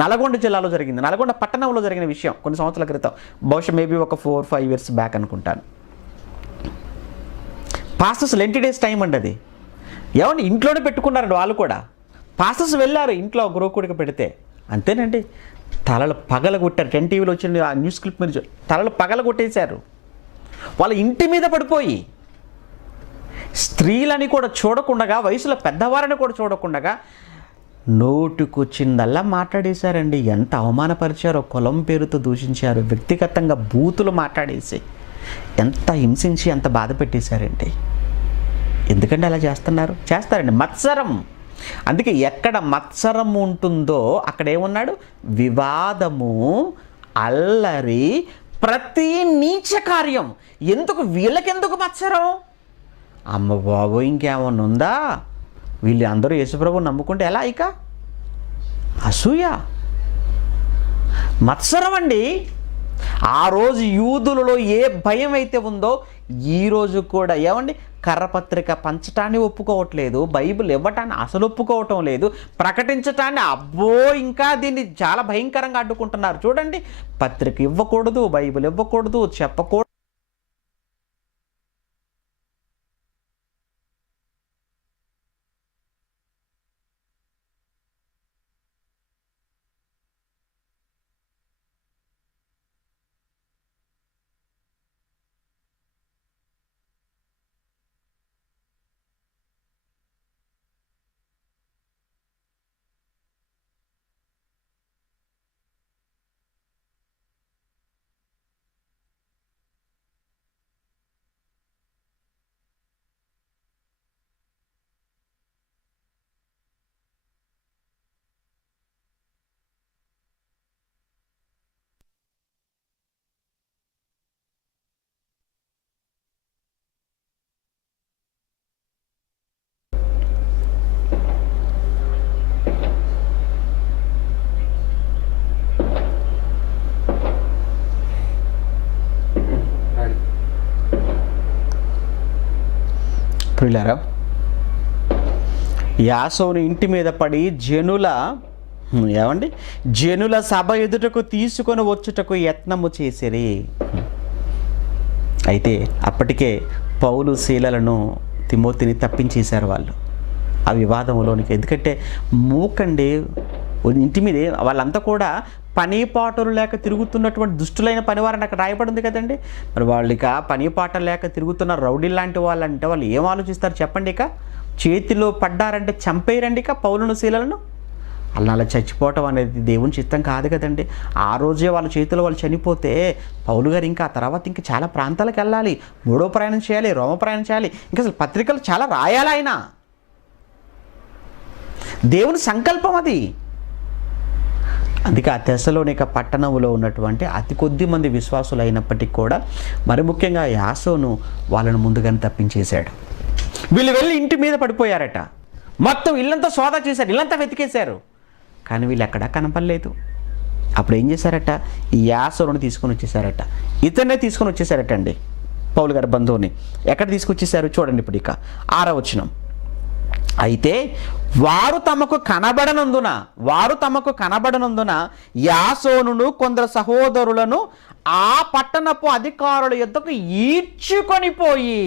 నల్గొండ జిల్లాలో జరిగింది. నల్గొండ పట్టణంలో జరిగిన విషయం కొన్ని సంవత్సరాల క్రితం, బహుశా మేబీ ఒక 4-5 years బ్యాక్ అనుకుంటాను. పాస్టర్స్ లెంటి డేస్ టైం అండి అది. ఇంట్లోనే పెట్టుకున్నారండి వాళ్ళు కూడా. పాస్టర్స్ వెళ్ళారు ఇంట్లో గురువుకుడికి పెడితే, అంతేనండి తలలు పగలగొట్టారు. 10 టీవీలో వచ్చిన ఆ న్యూస్ క్లిప్ మీద తలలు పగలగొట్టేశారు. వాళ్ళ ఇంటి మీద పడిపోయి, స్త్రీలని కూడా చూడకుండా, వయసులో పెద్దవారిని కూడా చూడకుండా నోటుకొచ్చిందల్లా మాట్లాడేశారండి. ఎంత అవమానపరిచారో, కులం పేరుతో దూషించారు, వ్యక్తిగతంగా బూతులు మాట్లాడేసి ఎంత హింసించి ఎంత బాధ పెట్టేశారండి. ఎందుకంటే అలా చేస్తారండి. మత్సరం. అందుకే ఎక్కడ మత్సరం ఉంటుందో అక్కడ ఏమన్నాడు? వివాదము, అల్లరి, ప్రతి నీచ కార్యం. వీళ్ళకెందుకు మత్సరం? అమ్మ బాబు, ఇంకేమన్నా ఉందా? వీళ్ళు అందరూ యేసుప్రభువుని నమ్ముకుంటే ఎలా? ఇక అసూయ, మత్సరం అండి. ఆ రోజు యూదులలో ఏ భయం అయితే ఉందో ఈరోజు కూడా కర్రపత్రిక పంచటాన్ని ఒప్పుకోవట్లేదు, బైబిల్ ఇవ్వటాన్ని అసలు ఒప్పుకోవటం లేదు, ప్రకటించటాన్ని అబ్బో ఇంకా దీన్ని చాలా భయంకరంగా అడ్డుకుంటున్నారు. చూడండి, పత్రిక ఇవ్వకూడదు, బైబిల్ ఇవ్వకూడదు, చెప్పకూడదు. రెడీ. ప్రియులారా, యాసోను ఇంటి మీద పడి జనుల సభ ఎదుటకు తీసుకొని వచ్చుటకు యత్నము చేసిరి. అయితే అప్పటికే పౌలు శీలలను తిమోతిని తప్పించేశారు వాళ్ళు ఆ వివాదంలోనికి. ఎందుకంటే మూకండి ఇంటి మీదే వాళ్ళంతా కూడా పని పాటలు లేక తిరుగుతున్నటువంటి దుష్టులైన పనివారని అక్కడ రాయబడింది కదండి. మరి వాళ్ళు ఇక పని పాటలు లేక తిరుగుతున్న రౌడీ లాంటి వాళ్ళంటే వాళ్ళు ఏం ఆలోచిస్తారు చెప్పండి? ఇక చేతిలో పడ్డారంటే చంపేయరండి ఇక పౌలును శీలలను. అలా చచ్చిపోవటం అనేది దేవుని చిత్తం కాదు కదండి. ఆ రోజే వాళ్ళ చేతిలో వాళ్ళు చనిపోతే పౌలు గారు ఇంకా ఆ తర్వాత ఇంకా చాలా ప్రాంతాలకు వెళ్ళాలి, 3వ ప్రయాణం చేయాలి, రోమ ప్రయాణం చేయాలి, ఇంకా అసలు పత్రికలు చాలా రాయాలి. ఆయన దేవుని సంకల్పం అది. అందుకే ఆ తెస్సలోనిక పట్టణంలో ఉన్నటువంటి అతి కొద్ది మంది విశ్వాసులు అయినప్పటికీ కూడా మరి ముఖ్యంగా యాసోను వాళ్ళను ముందుగానే తప్పించేశాడు. వీళ్ళు వెళ్ళి ఇంటి మీద పడిపోయారట. మొత్తం ఇల్లంతా సోదా చేశారు, ఇల్లంతా వెతికేశారు, కానీ వీళ్ళు ఎక్కడా కనపడలేదు. అప్పుడు ఏం చేశారట? ఈ యాసోనుని తీసుకొని వచ్చేసారట. ఇతన్నే తీసుకొని వచ్చేసారట అండి, పౌలు గారి బంధువుని. ఎక్కడ తీసుకొచ్చేసారు చూడండి ఇప్పుడు ఇక 6వ వచనం. అయితే వారు తమకు కనబడనందున యాసోనును కొందరు సహోదరులను ఆ పట్టణపు అధికారుల యొద్దకు ఈడ్చుకొని పోయి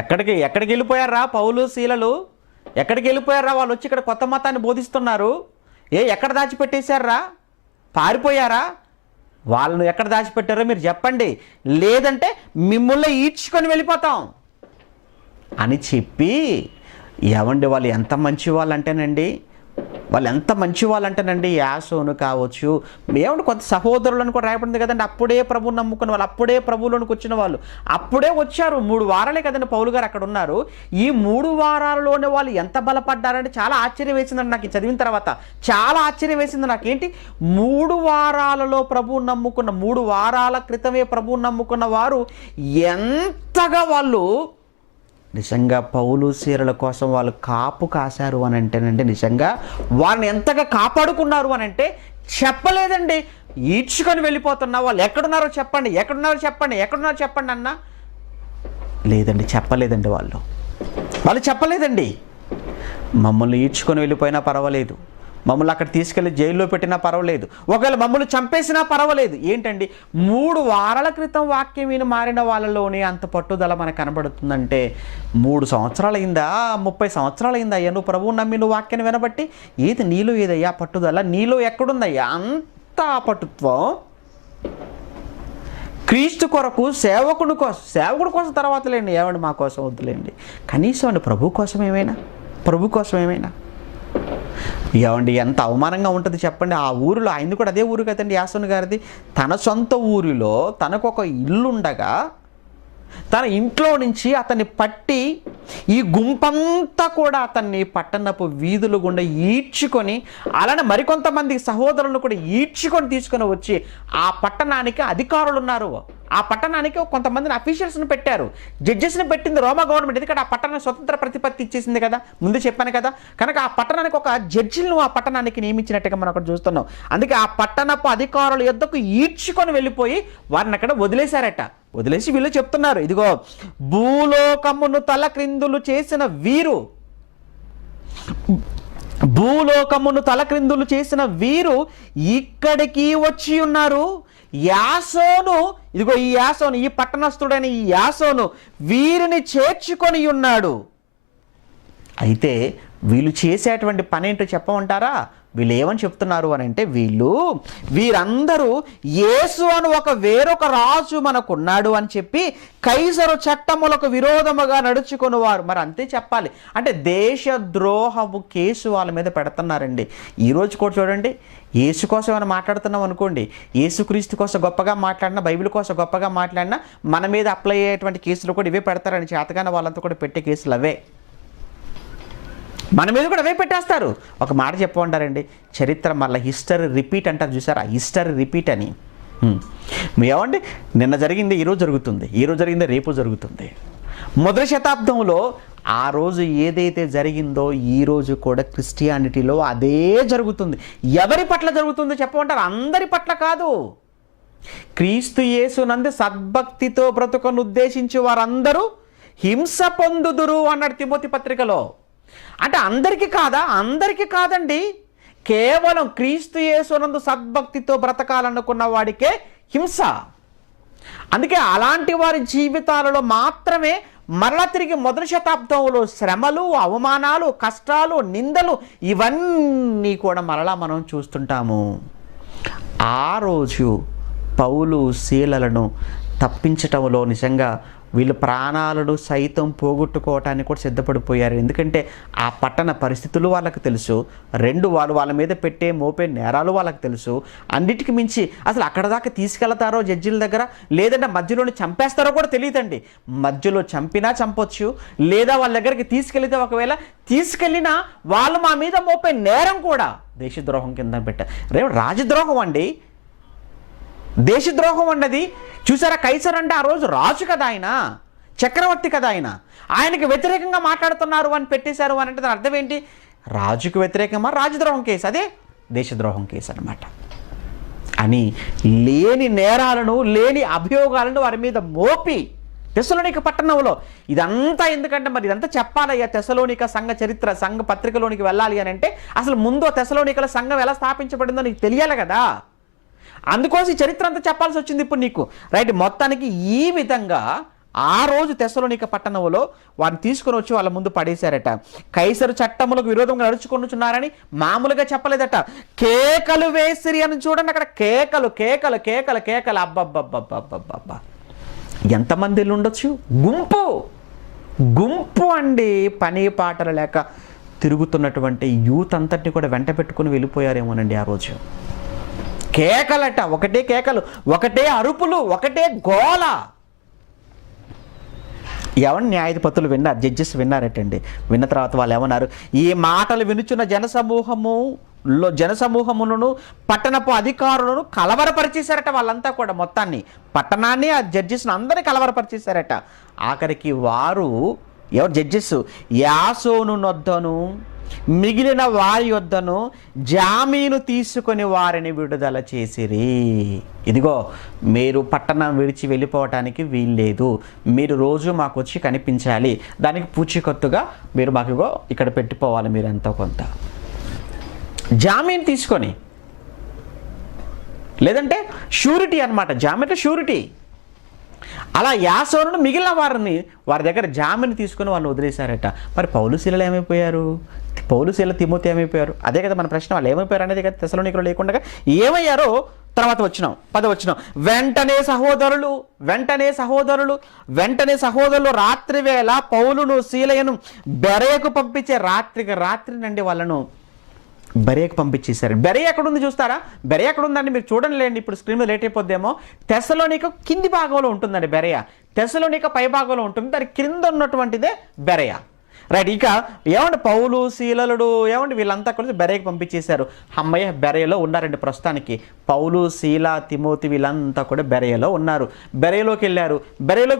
ఎక్కడికి వెళ్ళిపోయారా పౌలు శీలలు? ఎక్కడికి వెళ్ళిపోయారా వాళ్ళు? వచ్చి ఇక్కడ కొత్త మతాన్ని బోధిస్తున్నారు. ఎక్కడ దాచిపెట్టేశారా? పారిపోయారా? వాళ్ళను ఎక్కడ దాచిపెట్టారో మీరు చెప్పండి, లేదంటే మిమ్మల్ని ఈడ్చుకొని వెళ్ళిపోతాం అని చెప్పి. ఏమండి వాళ్ళు ఎంత మంచి వాళ్ళు అంటేనండి, యాసోను కావచ్చు, ఏమంటే కొంత సహోదరులను కూడా రాయబడింది కదండి. అప్పుడే ప్రభువుని నమ్ముకున్న వాళ్ళు, అప్పుడే ప్రభువులోనికి వచ్చిన వాళ్ళు, అప్పుడే వచ్చారు. 3 వారాలే కదండి పౌలు గారు అక్కడ ఉన్నారు. ఈ 3 వారాల్లోనే వాళ్ళు ఎంత బలపడ్డారంటే చాలా ఆశ్చర్యం వేసిందండి నాకు చదివిన తర్వాత. చాలా ఆశ్చర్యం వేసింది నాకేంటి, 3 వారాలలో ప్రభువుని నమ్ముకున్న, 3 వారాల క్రితమే ప్రభువుని నమ్ముకున్న వారు ఎంతగా వాళ్ళు నిజంగా పౌలు శీలల కోసం వాళ్ళు కాపు కాశారు అని అంటేనండి, నిజంగా వారిని ఎంతగా కాపాడుకున్నారు అని అంటే చెప్పలేదండి. ఈడ్చుకొని వెళ్ళిపోతున్నా వాళ్ళు ఎక్కడున్నారో చెప్పండి అన్న లేదండి, చెప్పలేదండి. వాళ్ళు చెప్పలేదండి. మమ్మల్ని ఈడ్చుకొని వెళ్ళిపోయినా పర్వాలేదు, మమ్మల్ని అక్కడ తీసుకెళ్ళి జైల్లో పెట్టినా పర్వాలేదు, ఒకవేళ మమ్మల్ని చంపేసినా పర్వాలేదు. ఏంటండి 3 వారాల క్రితం వాక్యం విని మారిన వాళ్ళలోనే అంత పట్టుదల మనకు కనబడుతుందంటే 3 సంవత్సరాలు అయిందా, 30 సంవత్సరాలు అయిందా అయ్యా నువ్వు ప్రభువు నమ్మి నువ్వు వాక్యాన్ని వినబట్టి? నీలో ఏదయ్యా పట్టుదల? నీలో ఎక్కడుందయ్యా అంత పట్టుత్వం? క్రీస్తు కొరకు సేవకుడి కోసం తర్వాత లేండి, ఏమండి మా కోసం వద్దులేండి, కనీసం అండి ప్రభు కోసం ఏమైనా ఏమండి ఎంత అవమానంగా ఉంటుంది చెప్పండి. ఆ ఊరిలో ఆయన కూడా అదే ఊరు కదండి యాసోను గారిది. తన సొంత ఊరిలో తనకు ఒక ఇల్లుండగా తన ఇంట్లో నుంచి అతన్ని పట్టి ఈ గుంపంతా కూడా అతన్ని పట్టణపు వీధులు గుండా ఈడ్చుకొని, అలానే మరికొంతమంది సహోదరులను కూడా ఈడ్చుకొని తీసుకొని వచ్చి ఆ పట్టణానికి అధికారులు ఉన్నారు, ఆ పట్టణానికి కొంతమందిని అఫీషియల్స్ని పెట్టారు, జడ్జెస్ని పెట్టింది రోమా గవర్నమెంట్. ఎందుకంటే ఆ పట్టణానికి స్వతంత్ర ప్రతిపత్తి ఇచ్చేసింది కదా, ముందు చెప్పాను కదా. కనుక ఆ పట్టణానికి ఒక జడ్జిలను ఆ పట్టణానికి నియమించినట్టుగా మనం అక్కడ చూస్తున్నాం. అందుకే ఆ పట్టణపు అధికారుల యొద్దకు ఈడ్చుకొని వెళ్ళిపోయి వారిని అక్కడ వదిలేసి వీళ్ళు చెప్తున్నారు, ఇదిగో భూలోకమును తలక్రిందులు చేసిన వీరు ఇక్కడికి వచ్చి ఉన్నారు. యాసోను, ఇదిగో ఈ యాసోను, ఈ పట్టణస్థుడైన ఈ యాసోను వీరిని చేర్చుకొని ఉన్నాడు. అయితే వీళ్ళు చేసేటువంటి పని ఏంటో చెప్పమంటారా? వీళ్ళు ఏమని చెప్తున్నారు అని అంటే, వీరందరూ యేసు అని వేరొక రాజు మనకున్నాడు అని చెప్పి కైసరు చట్టములకు విరోధముగా నడుచుకునేవారు. మరి అంతే చెప్పాలి. అంటే దేశద్రోహము కేసు వాళ్ళ మీద పెడుతున్నారండి. ఈరోజు కూడా చూడండి, యేసు కోసం ఏమైనా మాట్లాడుతున్నాం అనుకోండి, యేసుక్రీస్తు కోసం గొప్పగా మాట్లాడినా, బైబిల్ కోసం గొప్పగా మాట్లాడినా మన మీద అప్లై అయ్యేటువంటి కేసులు కూడా ఇవే పెడతారని, చేతగానే వాళ్ళంతా కూడా పెట్టే కేసులు అవే, మన మీద కూడా అవే పెట్టేస్తారు. ఒక మాట చెప్పమంటారండి, చరిత్ర మళ్ళీ హిస్టరీ రిపీట్ అంటారు చూసారా, హిస్టరీ రిపీట్ అని. ఏమండి, నిన్న జరిగింది ఈరోజు జరుగుతుంది, ఈరోజు జరిగింది రేపు జరుగుతుంది. మొదటి శతాబ్దంలో ఆ రోజు ఏదైతే జరిగిందో ఈరోజు కూడా క్రిస్టియానిటీలో అదే జరుగుతుంది. ఎవరి పట్ల జరుగుతుందో చెప్పమంటారు? అందరి పట్ల కాదు, క్రీస్తు యేసునందు సద్భక్తితో బ్రతుకను ఉద్దేశించి వారందరూ హింస పొందుదురు అన్నాడు తిమోతి పత్రికలో. అంటే అందరికీ కాదా? అందరికీ కాదండి. కేవలం క్రీస్తు యేసునందు సద్భక్తితో బ్రతకాలనుకున్న వాడికే హింస. అందుకే అలాంటి వారి జీవితాలలో మాత్రమే మరలా తిరిగి మొదటి శతాబ్దంలో శ్రమలు, అవమానాలు, కష్టాలు, నిందలు ఇవన్నీ కూడా మరలా మనం చూస్తుంటాము. ఆ రోజు పౌలు శీలలను తప్పించటంలో నిజంగా వీళ్ళు ప్రాణాలను సైతం పోగొట్టుకోవటానికి కూడా సిద్ధపడిపోయారు. ఎందుకంటే ఆ పట్టణ పరిస్థితులు వాళ్ళకు తెలుసు, వాళ్ళ మీద మోపే నేరాలు వాళ్ళకి తెలుసు. అన్నిటికి మించి అసలు అక్కడ దాకా తీసుకెళ్తారో జడ్జిల దగ్గర, లేదంటే మధ్యలోనే చంపేస్తారో కూడా తెలియదండి. మధ్యలో చంపినా చంపొచ్చు, లేదా వాళ్ళ దగ్గరికి తీసుకెళ్తే ఒకవేళ తీసుకెళ్ళినా వాళ్ళు మా మీద మోపే నేరం కూడా దేశద్రోహం కింద పెట్టారు. రాజద్రోహం అండి, దేశద్రోహం అన్నది. చూసారా, కైసర్ అంటే ఆ రోజు రాజు కదా, ఆయన చక్రవర్తి కదా, ఆయనకి వ్యతిరేకంగా మాట్లాడుతున్నారు అని పెట్టేశారు అని అంటే దాని అర్థం ఏంటి? రాజుకు వ్యతిరేకంగా రాజద్రోహం కేసు, అదే దేశద్రోహం కేసు అన్నమాట. అని లేని నేరాలను, లేని అభియోగాలను వారి మీద మోపి తెస్సలోనిక పట్టణంలో ఇదంతా ఎందుకంటే మరి ఇదంతా చెప్పాలయ్యా. తెస్సలోనిక సంఘ చరిత్ర, సంఘ పత్రికలోనికి వెళ్ళాలి అని అంటే అసలు ముందు తెస్సలోనికల సంఘం ఎలా స్థాపించబడిందో నీకు తెలియాలి కదా. అందుకోసం ఈ చరిత్ర అంతా చెప్పాల్సి వచ్చింది ఇప్పుడు నీకు, రైట్? మొత్తానికి ఈ విధంగా ఆ రోజు తెస్సలోనిక పట్టణంలో వారిని తీసుకొని వచ్చి వాళ్ళ ముందు పడేశారట. కైసరు చట్టములకు విరోధంగా నడుచుకొనుచున్నారని మామూలుగా చెప్పలేదట. కేకలు వేసిరి అని చూడండి, అక్కడ కేకలు కేకలు కేకలు కేకలు. అబ్బబ్బబ్బబ్బబ్బబ్బబ్బా, ఎంతమంది ఉండొచ్చు? గుంపు గుంపు అండి. పని పాటలు లేక తిరుగుతున్నటువంటి యూత్ అంతటిని కూడా వెంట పెట్టుకుని వెళ్ళిపోయారేమోనండి ఆ రోజు. కేకలట, ఒకటే కేకలు, ఒకటే అరుపులు, ఒకటే గోల. ఎవరు న్యాయాధిపతులు విన్నారు, జడ్జెస్ విన్నారటండి. విన్న తర్వాత వాళ్ళు ఏమన్నారు? ఈ మాటలు వినుచున్న జనసమూహములను పట్టణపు అధికారులను కలవరపరిచేశారట. వాళ్ళంతా కూడా మొత్తాన్ని, పట్టణాన్ని, ఆ జడ్జెస్ను అందరినీ కలవరపరిచేశారట. ఆఖరికి వారు ఎవరు? జడ్జెస్ యాసోను నొద్దను మిగిలిన వారి యొద్దను జామీను తీసుకొని వారిని విడుదల చేసిరి. ఇదిగో, మీరు పట్టణం విడిచి వెళ్ళిపోవటానికి వీల్లేదు, మీరు రోజు మాకు వచ్చి కనిపించాలి, దానికి పూచీకత్తుగా మీరు మాకు ఇక్కడ పెట్టిపోవాలి, మీరు ఎంతో కొంత జామీన్ తీసుకొని, లేదంటే షూరిటీ అన్నమాట. జామీన్ షూరిటీ. అలా యాసోనును మిగిలిన వారి దగ్గర జామీన్ తీసుకుని వాళ్ళు వదిలేశారట. మరి పౌలు శీలలు ఏమైపోయారు? పౌలు శీల తిమోతి ఏమైపోయారు? అదే కదా మన ప్రశ్న. వాళ్ళు ఏమైపోయారు అనేది కదా. తెస్సలోనికలో లేకుండా ఏమయ్యారో తర్వాత వచ్చినాం. 10వ వచనం. వెంటనే సహోదరులు రాత్రి వేళ పౌలును శీలయను బెరయకు పంపించే. రాత్రినండి వాళ్ళను బెరయకు పంపించేశారు. బెరయ ఎక్కడుంది చూస్తారా? బెరయ ఎక్కడుందండి? మీరు చూడండి, ఇప్పుడు స్క్రీన్ మీద లేట్ అయిపోద్దేమో. తెస్సలోనిక కింది భాగంలో ఉంటుందండి బెరయ. తెస్సలోనిక పై భాగంలో ఉంటుంది, దాని క్రింద ఉన్నటువంటిదే బెరయ, రైట్? ఇక ఏమంటే పౌలు శీలలుడు వీళ్ళంతా కలిసి బెరయకు పంపించేశారు. అమ్మయ్య, బెరయలో ఉన్నారండి ప్రస్తుతానికి. పౌలు, శీల, తిమోతి వీళ్ళంతా కూడా బెరయలో ఉన్నారు. బెరయలోకి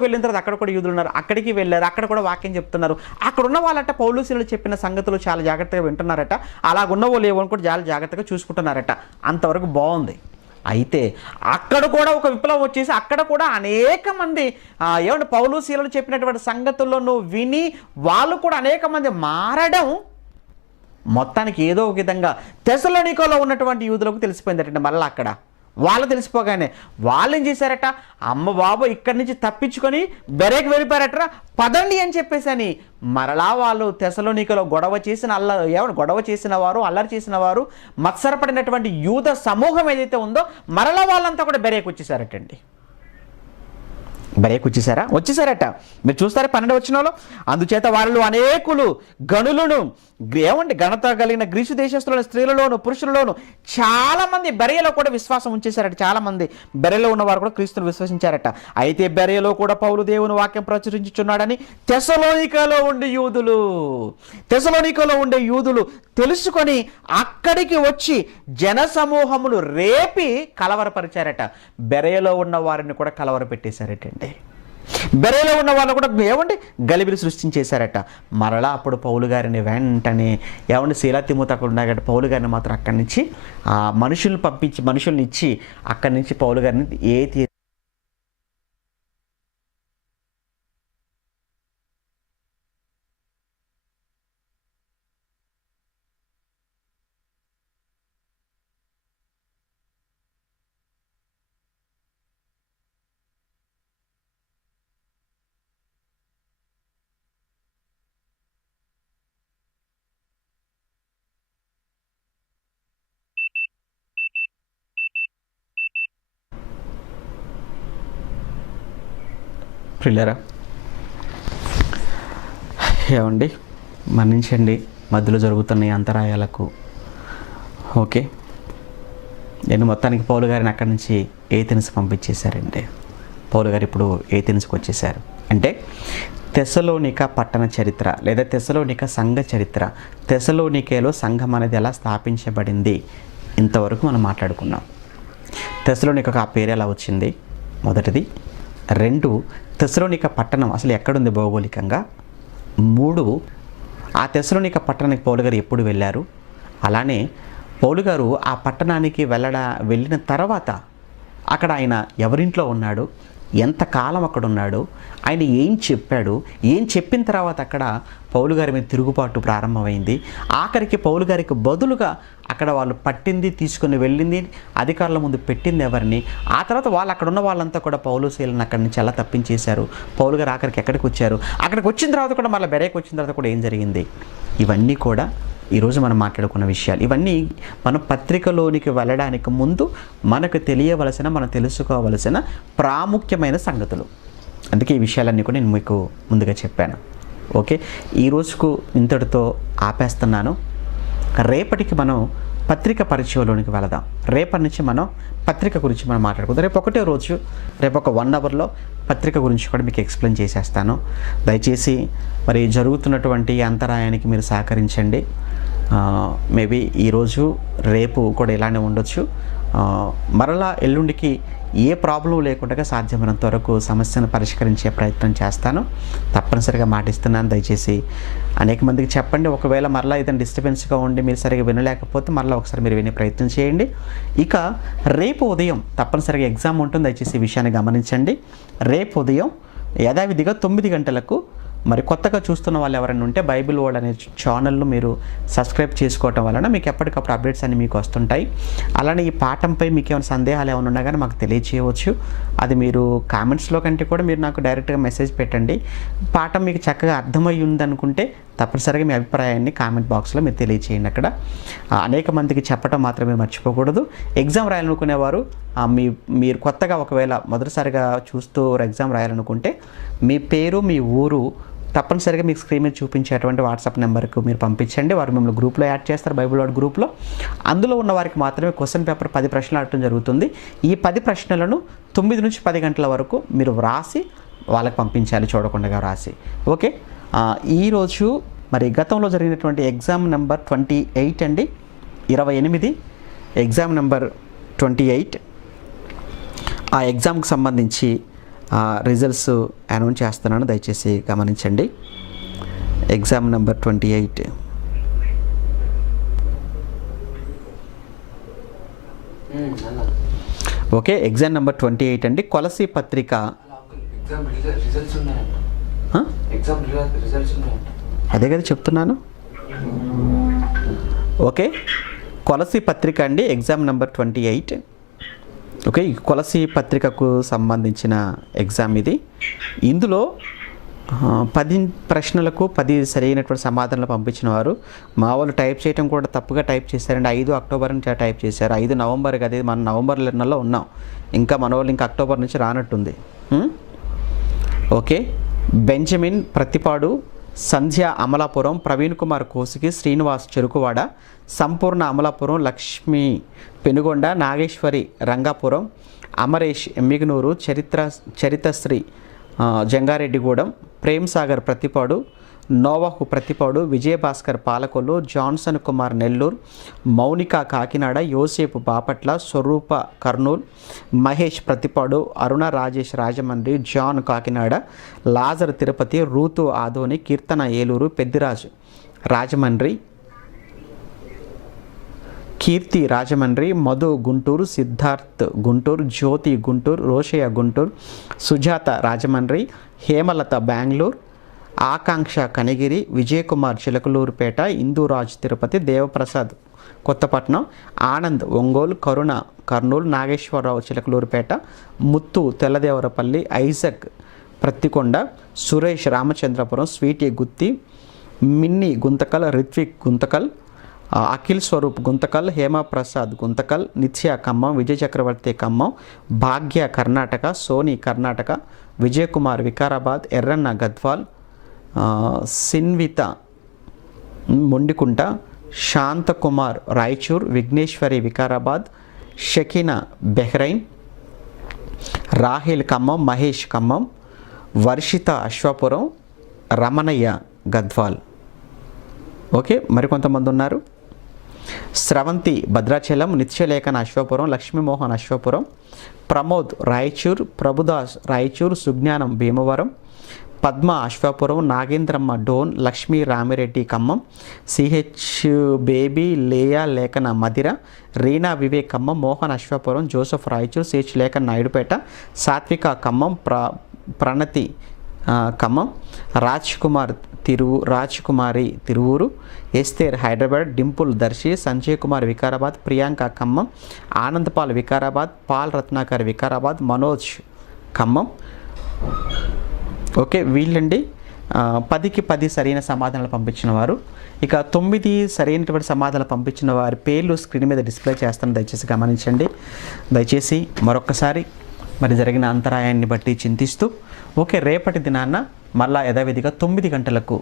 వెళ్ళిన తర్వాత అక్కడ కూడా యూదులు ఉన్నారు. అక్కడికి వెళ్ళారు, అక్కడ కూడా వాక్యం చెప్తున్నారు. అక్కడ ఉన్న వాళ్ళట పౌలు శీలలు చెప్పిన సంగతులు చాలా జాగ్రత్తగా వింటున్నారట. అలాగున్నవో లేవో అని కూడా చాలా జాగ్రత్తగా చూసుకుంటున్నారట. అంతవరకు బాగుంది. అయితే అక్కడ కూడా ఒక విప్లవం వచ్చేసి అక్కడ కూడా అనేక మంది పౌలు శీలలు చెప్పినటువంటి సంగతులను విని వాళ్ళు కూడా అనేక మంది మారడం మొత్తానికి ఏదో ఒక విధంగా తెస్సలోనికలో ఉన్నటువంటి యూదులకు తెలిసిపోయిందట. మళ్ళీ అక్కడ వాళ్ళు తెలిసిపోగానే వాళ్ళు ఏం చేశారట? అమ్మ బాబు, ఇక్కడి నుంచి తప్పించుకొని బెరయకు వెళ్ళిపోయారట, పదండి అని చెప్పేసి అని మరలా వాళ్ళు తెస్సలోనికలో గొడవ చేసిన వారు, అల్లరి చేసిన వారు, మత్సరపడినటువంటి యూద సమూహం ఏదైతే ఉందో మరలా వాళ్ళంతా కూడా బెరయకు వచ్చేసారటండి. వచ్చేసారట. మీరు చూస్తారా 12వ వచనంలో. అందుచేత వారిలో అనేకులు గనులను ఘనత కలిగిన గ్రీసు దేశస్తులను, స్త్రీలలోను పురుషులలోను చాలా మంది బెరయలో కూడా విశ్వాసం ఉంచేశారట. చాలా మంది బెరయలో ఉన్నవారు కూడా క్రీస్తును విశ్వసించారట. అయితే బెరయలో కూడా పౌలు దేవుని వాక్యం ప్రచురించుచున్నాడని తెస్సలోనికలో ఉండే యూదులు తెలుసుకొని అక్కడికి వచ్చి జనసమూహములు రేపి కలవరపరిచారట. బెరయలో ఉన్న వారిని కూడా కలవరపెట్టేశారటండి. బెరేలో ఉన్న వాళ్ళు కూడా ఏమండి గలిబిలి సృష్టించేశారట. మరలా అప్పుడు పౌలు గారిని వెంటనే ఏమండి శీలా తిమోతి అక్కడ ఉన్నారట, పౌలు గారిని మాత్రం అక్కడి నుంచి మనుషుల్ని పంపించి మనుషుల్ని ఇచ్చి అక్కడి నుంచి పౌలు గారిని ప్రిల్లరా ఏమండి మన్నించండి మధ్యలో జరుగుతున్న ఈ అంతరాయాలకు. ఓకే, నేను మొత్తానికి పౌలు గారిని అక్కడి నుంచి ఏథెన్స్ పంపించేశారండి. పౌలు గారు ఇప్పుడు ఏథెన్స్కి వచ్చేసారు. అంటే తెస్సలోనిక పట్టణ చరిత్ర లేదా తెస్సలోనిక సంఘ చరిత్ర, తెస్సలోనికేలో సంఘం అనేది ఎలా స్థాపించబడింది ఇంతవరకు మనం మాట్లాడుకున్నాం. తెస్సలోనికకు ఆ పేరు ఎలా వచ్చింది మొదటిది. 2, తెస్సలోనిక పట్టణం అసలు ఎక్కడుంది భౌగోళికంగా. 3, ఆ తెస్సలోనిక పట్టణానికి పౌలు గారు ఎప్పుడు వెళ్ళారు. అలానే పౌలు గారు ఆ పట్టణానికి వెళ్ళిన తర్వాత అక్కడ ఆయన ఎవరింట్లో ఉన్నాడు, ఎంతకాలం అక్కడ ఉన్నాడు, ఆయన ఏం చెప్పాడు, ఏం చెప్పిన తర్వాత అక్కడ పౌలు గారి మీద తిరుగుబాటు ప్రారంభమైంది. ఆఖరికి పౌలు గారికి బదులుగా అక్కడ వాళ్ళు పట్టింది, తీసుకుని వెళ్ళింది, అధికారుల ముందు పెట్టింది ఎవరిని. ఆ తర్వాత వాళ్ళు అక్కడ ఉన్న వాళ్ళంతా కూడా పౌలు శీలను అక్కడి నుంచి ఎలా తప్పించేశారు. పౌలు గారు ఆఖరికి ఎక్కడికి వచ్చారు, అక్కడికి వచ్చిన తర్వాత కూడా మళ్ళీ బెరేకి వచ్చిన తర్వాత కూడా ఏం జరిగింది, ఇవన్నీ కూడా ఈరోజు మనం మాట్లాడుకున్న విషయాలు. ఇవన్నీ మనం పత్రికలోనికి వెళ్ళడానికి ముందు మనకు తెలియవలసిన, మనం తెలుసుకోవలసిన ప్రాముఖ్యమైన సంగతులు. అందుకే ఈ విషయాలన్నీ కూడా నేను మీకు ముందుగా చెప్పాను. ఓకే, ఈ రోజుకు ఇంతటితో ఆపేస్తున్నాను. రేపటికి మనం పత్రిక పరిచయంలోనికి వెళదాం. రేపటి నుంచి మనం పత్రిక గురించి మనం మాట్లాడుకుందాం. రేపు ఒకటే రోజు, రేపు ఒక 1 అవర్లో పత్రిక గురించి కూడా మీకు ఎక్స్ప్లెయిన్ చేసేస్తాను. దయచేసి మరి జరుగుతున్నటువంటి అంతరాయానికి మీరు సహకరించండి. మేబీ ఈరోజు రేపు కూడా ఇలానే ఉండొచ్చు. మరలా ఎల్లుండికి ఏ ప్రాబ్లం లేకుండా సాధ్యమైనంత వరకు సమస్యను పరిష్కరించే ప్రయత్నం చేస్తాను. తప్పనిసరిగా మాటిస్తున్నాను. దయచేసి అనేక మందికి చెప్పండి. ఒకవేళ మరలా ఏదైనా డిస్టర్బెన్స్గా ఉండి మీరు సరిగా వినలేకపోతే మరలా ఒకసారి మీరు వినే ప్రయత్నం చేయండి. ఇక రేపు ఉదయం తప్పనిసరిగా ఎగ్జామ్ ఉంటుంది. దయచేసి ఈ విషయాన్ని గమనించండి. రేపు ఉదయం యథావిధిగా 9 గంటలకు మరి కొత్తగా చూస్తున్న వాళ్ళు ఎవరైనా ఉంటే బైబిల్ వరల్డ్ అనే ఛానల్ను మీరు సబ్స్క్రైబ్ చేసుకోవటం వలన మీకు ఎప్పటికప్పుడు అప్డేట్స్ అన్ని మీకు వస్తుంటాయి. అలానే ఈ పాఠంపై మీకు ఏమైనా సందేహాలు ఏమైనా ఉన్నా కానీ మాకు తెలియచేయవచ్చు. అది మీరు కామెంట్స్లో కంటే కూడా మీరు నాకు డైరెక్ట్గా మెసేజ్ పెట్టండి. పాఠం మీకు చక్కగా అర్థమై ఉందనుకుంటే తప్పనిసరిగా మీ అభిప్రాయాన్ని కామెంట్ బాక్స్లో మీరు తెలియచేయండి. అక్కడ అనేక మందికి చెప్పడం మాత్రమే మర్చిపోకూడదు. ఎగ్జామ్ రాయాలనుకునేవారు మీరు కొత్తగా ఒకవేళ మొదటిసారిగా చూస్తూ ఎగ్జామ్ రాయాలనుకుంటే మీ పేరు, మీ ఊరు తప్పనిసరిగా మీకు స్క్రీన్ మీద చూపించేటువంటి వాట్సాప్ నెంబర్కు మీరు పంపించండి. వారు మిమ్మల్ని గ్రూప్లో యాడ్ చేస్తారు, బైబిల్ వర్డ్ గ్రూప్లో. అందులో ఉన్న వారికి మాత్రమే క్వశ్చన్ పేపర్ 10 ప్రశ్నలు అడగడం జరుగుతుంది. ఈ 10 ప్రశ్నలను 9 నుంచి 10 గంటల వరకు మీరు వ్రాసి వాళ్ళకి పంపించాలి, చూడకుండా రాసి. ఓకే, ఈరోజు మరి గతంలో జరిగినటువంటి ఎగ్జామ్ నెంబర్ 28 అండి, 28 ఎగ్జామ్ నెంబర్ 28. ఆ ఎగ్జామ్కి సంబంధించి రిజల్ట్స్ అనౌన్స్ చేస్తున్నాను, దయచేసి గమనించండి. Exam number 28. Okay, exam number 28 అండి. కొలసీ పత్రిక. అదే కదా చెప్తున్నాను. ఓకే, కొలసీ పత్రిక అండి, ఎగ్జామ్ నెంబర్ 28. ఓకే, ఈ కొలసీ పత్రికకు సంబంధించిన ఎగ్జామ్ ఇది. ఇందులో 10 ప్రశ్నలకు 10 సరైనటువంటి సమాధానాలు పంపించిన వారు మా వాళ్ళు టైప్ చేయడం కూడా తప్పుగా టైప్ చేశారండి. 5 అక్టోబర్ నుంచి టైప్ చేశారు. 5 నవంబర్ కదా, మనం నవంబర్ నెలలో ఉన్నాం, ఇంకా మన వాళ్ళు ఇంకా అక్టోబర్ నుంచి రానట్టుంది. ఓకే, బెంజమిన్ ప్రతిపాడు, సంధ్య అమలాపురం, ప్రవీణ్ కుమార్ కోసికి, శ్రీనివాస్ చెరుకువాడ, సంపూర్ణ అమలాపురం, లక్ష్మి పెనుగొండ, నాగేశ్వరి రంగాపురం, అమరేష్ ఎమ్మిగనూరు, చరితశ్రీ జంగారెడ్డిగూడెం, ప్రేమ్ సాగర్ ప్రతిపాడు, నోవాహు ప్రతిపాడు, విజయభాస్కర్ పాలకొల్లు, జాన్సన్ కుమార్ నెల్లూరు, మౌనిక కాకినాడ, యోసేపు బాపట్ల, స్వరూప కర్నూలు, మహేష్ ప్రతిపాడు, అరుణ రాజేష్ రాజమండ్రి, జాన్ కాకినాడ, లాజర్ తిరుపతి, రూతు ఆదోని, కీర్తన ఏలూరు, పెద్దిరాజు రాజమండ్రి, కీర్తి రాజమండ్రి, మధు గుంటూరు, సిద్ధార్థ్ గుంటూరు, జ్యోతి గుంటూరు, రోషయ్య గుంటూరు, సుజాత రాజమండ్రి, హేమలత బెంగళూరు, ఆకాంక్ష కనిగిరి, విజయకుమార్ చిలకలూరుపేట, ఇందూరాజ్ తిరుపతి, దేవప్రసాద్ కొత్తపట్నం, ఆనంద్ ఒంగోలు, కరుణ కర్నూలు, నాగేశ్వరరావు చిలకలూరుపేట, ముత్తు తెల్లదేవరపల్లి, ఐజక్ ప్రత్తికొండ, సురేష్ రామచంద్రపురం, స్వీటీ గుత్తి, మిన్ని గుంతకల్, రిత్విక్ గుంతకల్, అఖిల్ స్వరూప్ గుంతకల్, హేమప్రసాద్ గుంతకల్, నిత్య ఖమ్మం, విజయ్ చక్రవర్తి ఖమ్మం, భాగ్య కర్ణాటక, సోని కర్ణాటక, విజయకుమార్ వికారాబాద్, ఎర్రన్న గద్వాల్, సిన్విత మొండికుంట, శాంతకుమార్ రాయచూర్, విఘ్నేశ్వరి వికారాబాద్, షకీనా బెహ్రైన్, రాహిల్ ఖమ్మం, మహేష్ ఖమ్మం, వర్షిత అశ్వాపురం, రమణయ్య గద్వాల్. ఓకే, మరికొంతమంది ఉన్నారు. స్రవంతి భద్రాచలం, నిత్యలేఖన అశ్వాపురం, లక్ష్మీమోహన్ అశ్వాపురం, ప్రమోద్ రాయచూర్, ప్రభుదాస్ రాయచూర్, సుజ్ఞానం భీమవరం, పద్మ అశ్వాపురం, నాగేంద్రమ్మ డోన్, లక్ష్మీ రామిరెడ్డి ఖమ్మం, సిహెచ్ బేబీ లేయా లేఖన Madhira, Reena Vivek Khammam, Mohan Aswapuram, Joseph Raichur, CH లేఖన్ Naidupeta, Satvika Khammam, Pranathi Khammam, Raj Kumari Tiruvuru, Esther Hyderabad, Dimple Darsi, Sanjay Kumar Vikarabad, Priyanka Khammam, Anand Paul Vikarabad, Paul Ratnakar Vikarabad, Manoj Khammam. Okay, వీళ్ళండి 10కి 10 సరైన సమాధానాలు పంపించిన వారు. ఇక 9 సరైనటువంటి సమాధానాలు పంపించిన వారి పేర్లు స్క్రీన్ మీద డిస్ప్లే చేస్తాను, దయచేసి గమనించండి. దయచేసి మరొకసారి మరి జరిగిన అంతరాయాన్ని బట్టి చింతిస్తూ, ఓకే, రేపటి దినాన్న మరలా యథావిధిగా 9 గంటలకు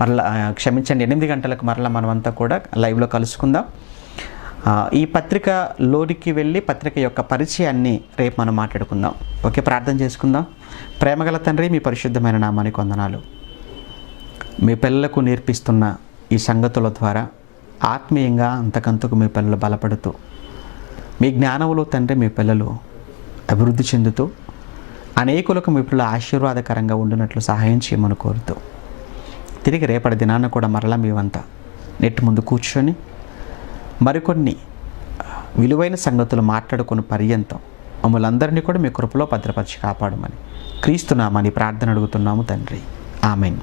మరలా 8 గంటలకు మరలా మనమంతా కూడా లైవ్లో కలుసుకుందాం. ఈ పత్రికలోనికి వెళ్ళి పత్రిక యొక్క పరిచయాన్ని రేపు మనం మాట్లాడుకుందాం. ఓకే, ప్రార్థన చేసుకుందాం. ప్రేమగల తండ్రి, మీ పరిశుద్ధమైన నామానికి వందనాలు. మీ పిల్లలకు నేర్పిస్తున్న ఈ సంగతుల ద్వారా ఆత్మీయంగా అంతకంతకు మీ పిల్లలు బలపడుతూ, మీ జ్ఞానంలో తండ్రి మీ పిల్లలు అభివృద్ధి చెందుతూ, అనేకులకు మీ పిల్లలు ఆశీర్వాదకరంగా ఉండినట్లు సహాయం చేయమని కోరుతూ, తిరిగి రేపటి దినాన్న కూడా మరలా మీవంతా నెట్ ముందు కూర్చొని మరికొన్ని విలువైన సంగతులు మాట్లాడుకుని పర్యంతం మమ్మల్ని అందరినీ కూడా మీ కృపలో భద్రపరిచి కాపాడమని క్రీస్తు నామని ప్రార్థన అడుగుతున్నాము తండ్రి. ఆమెన్.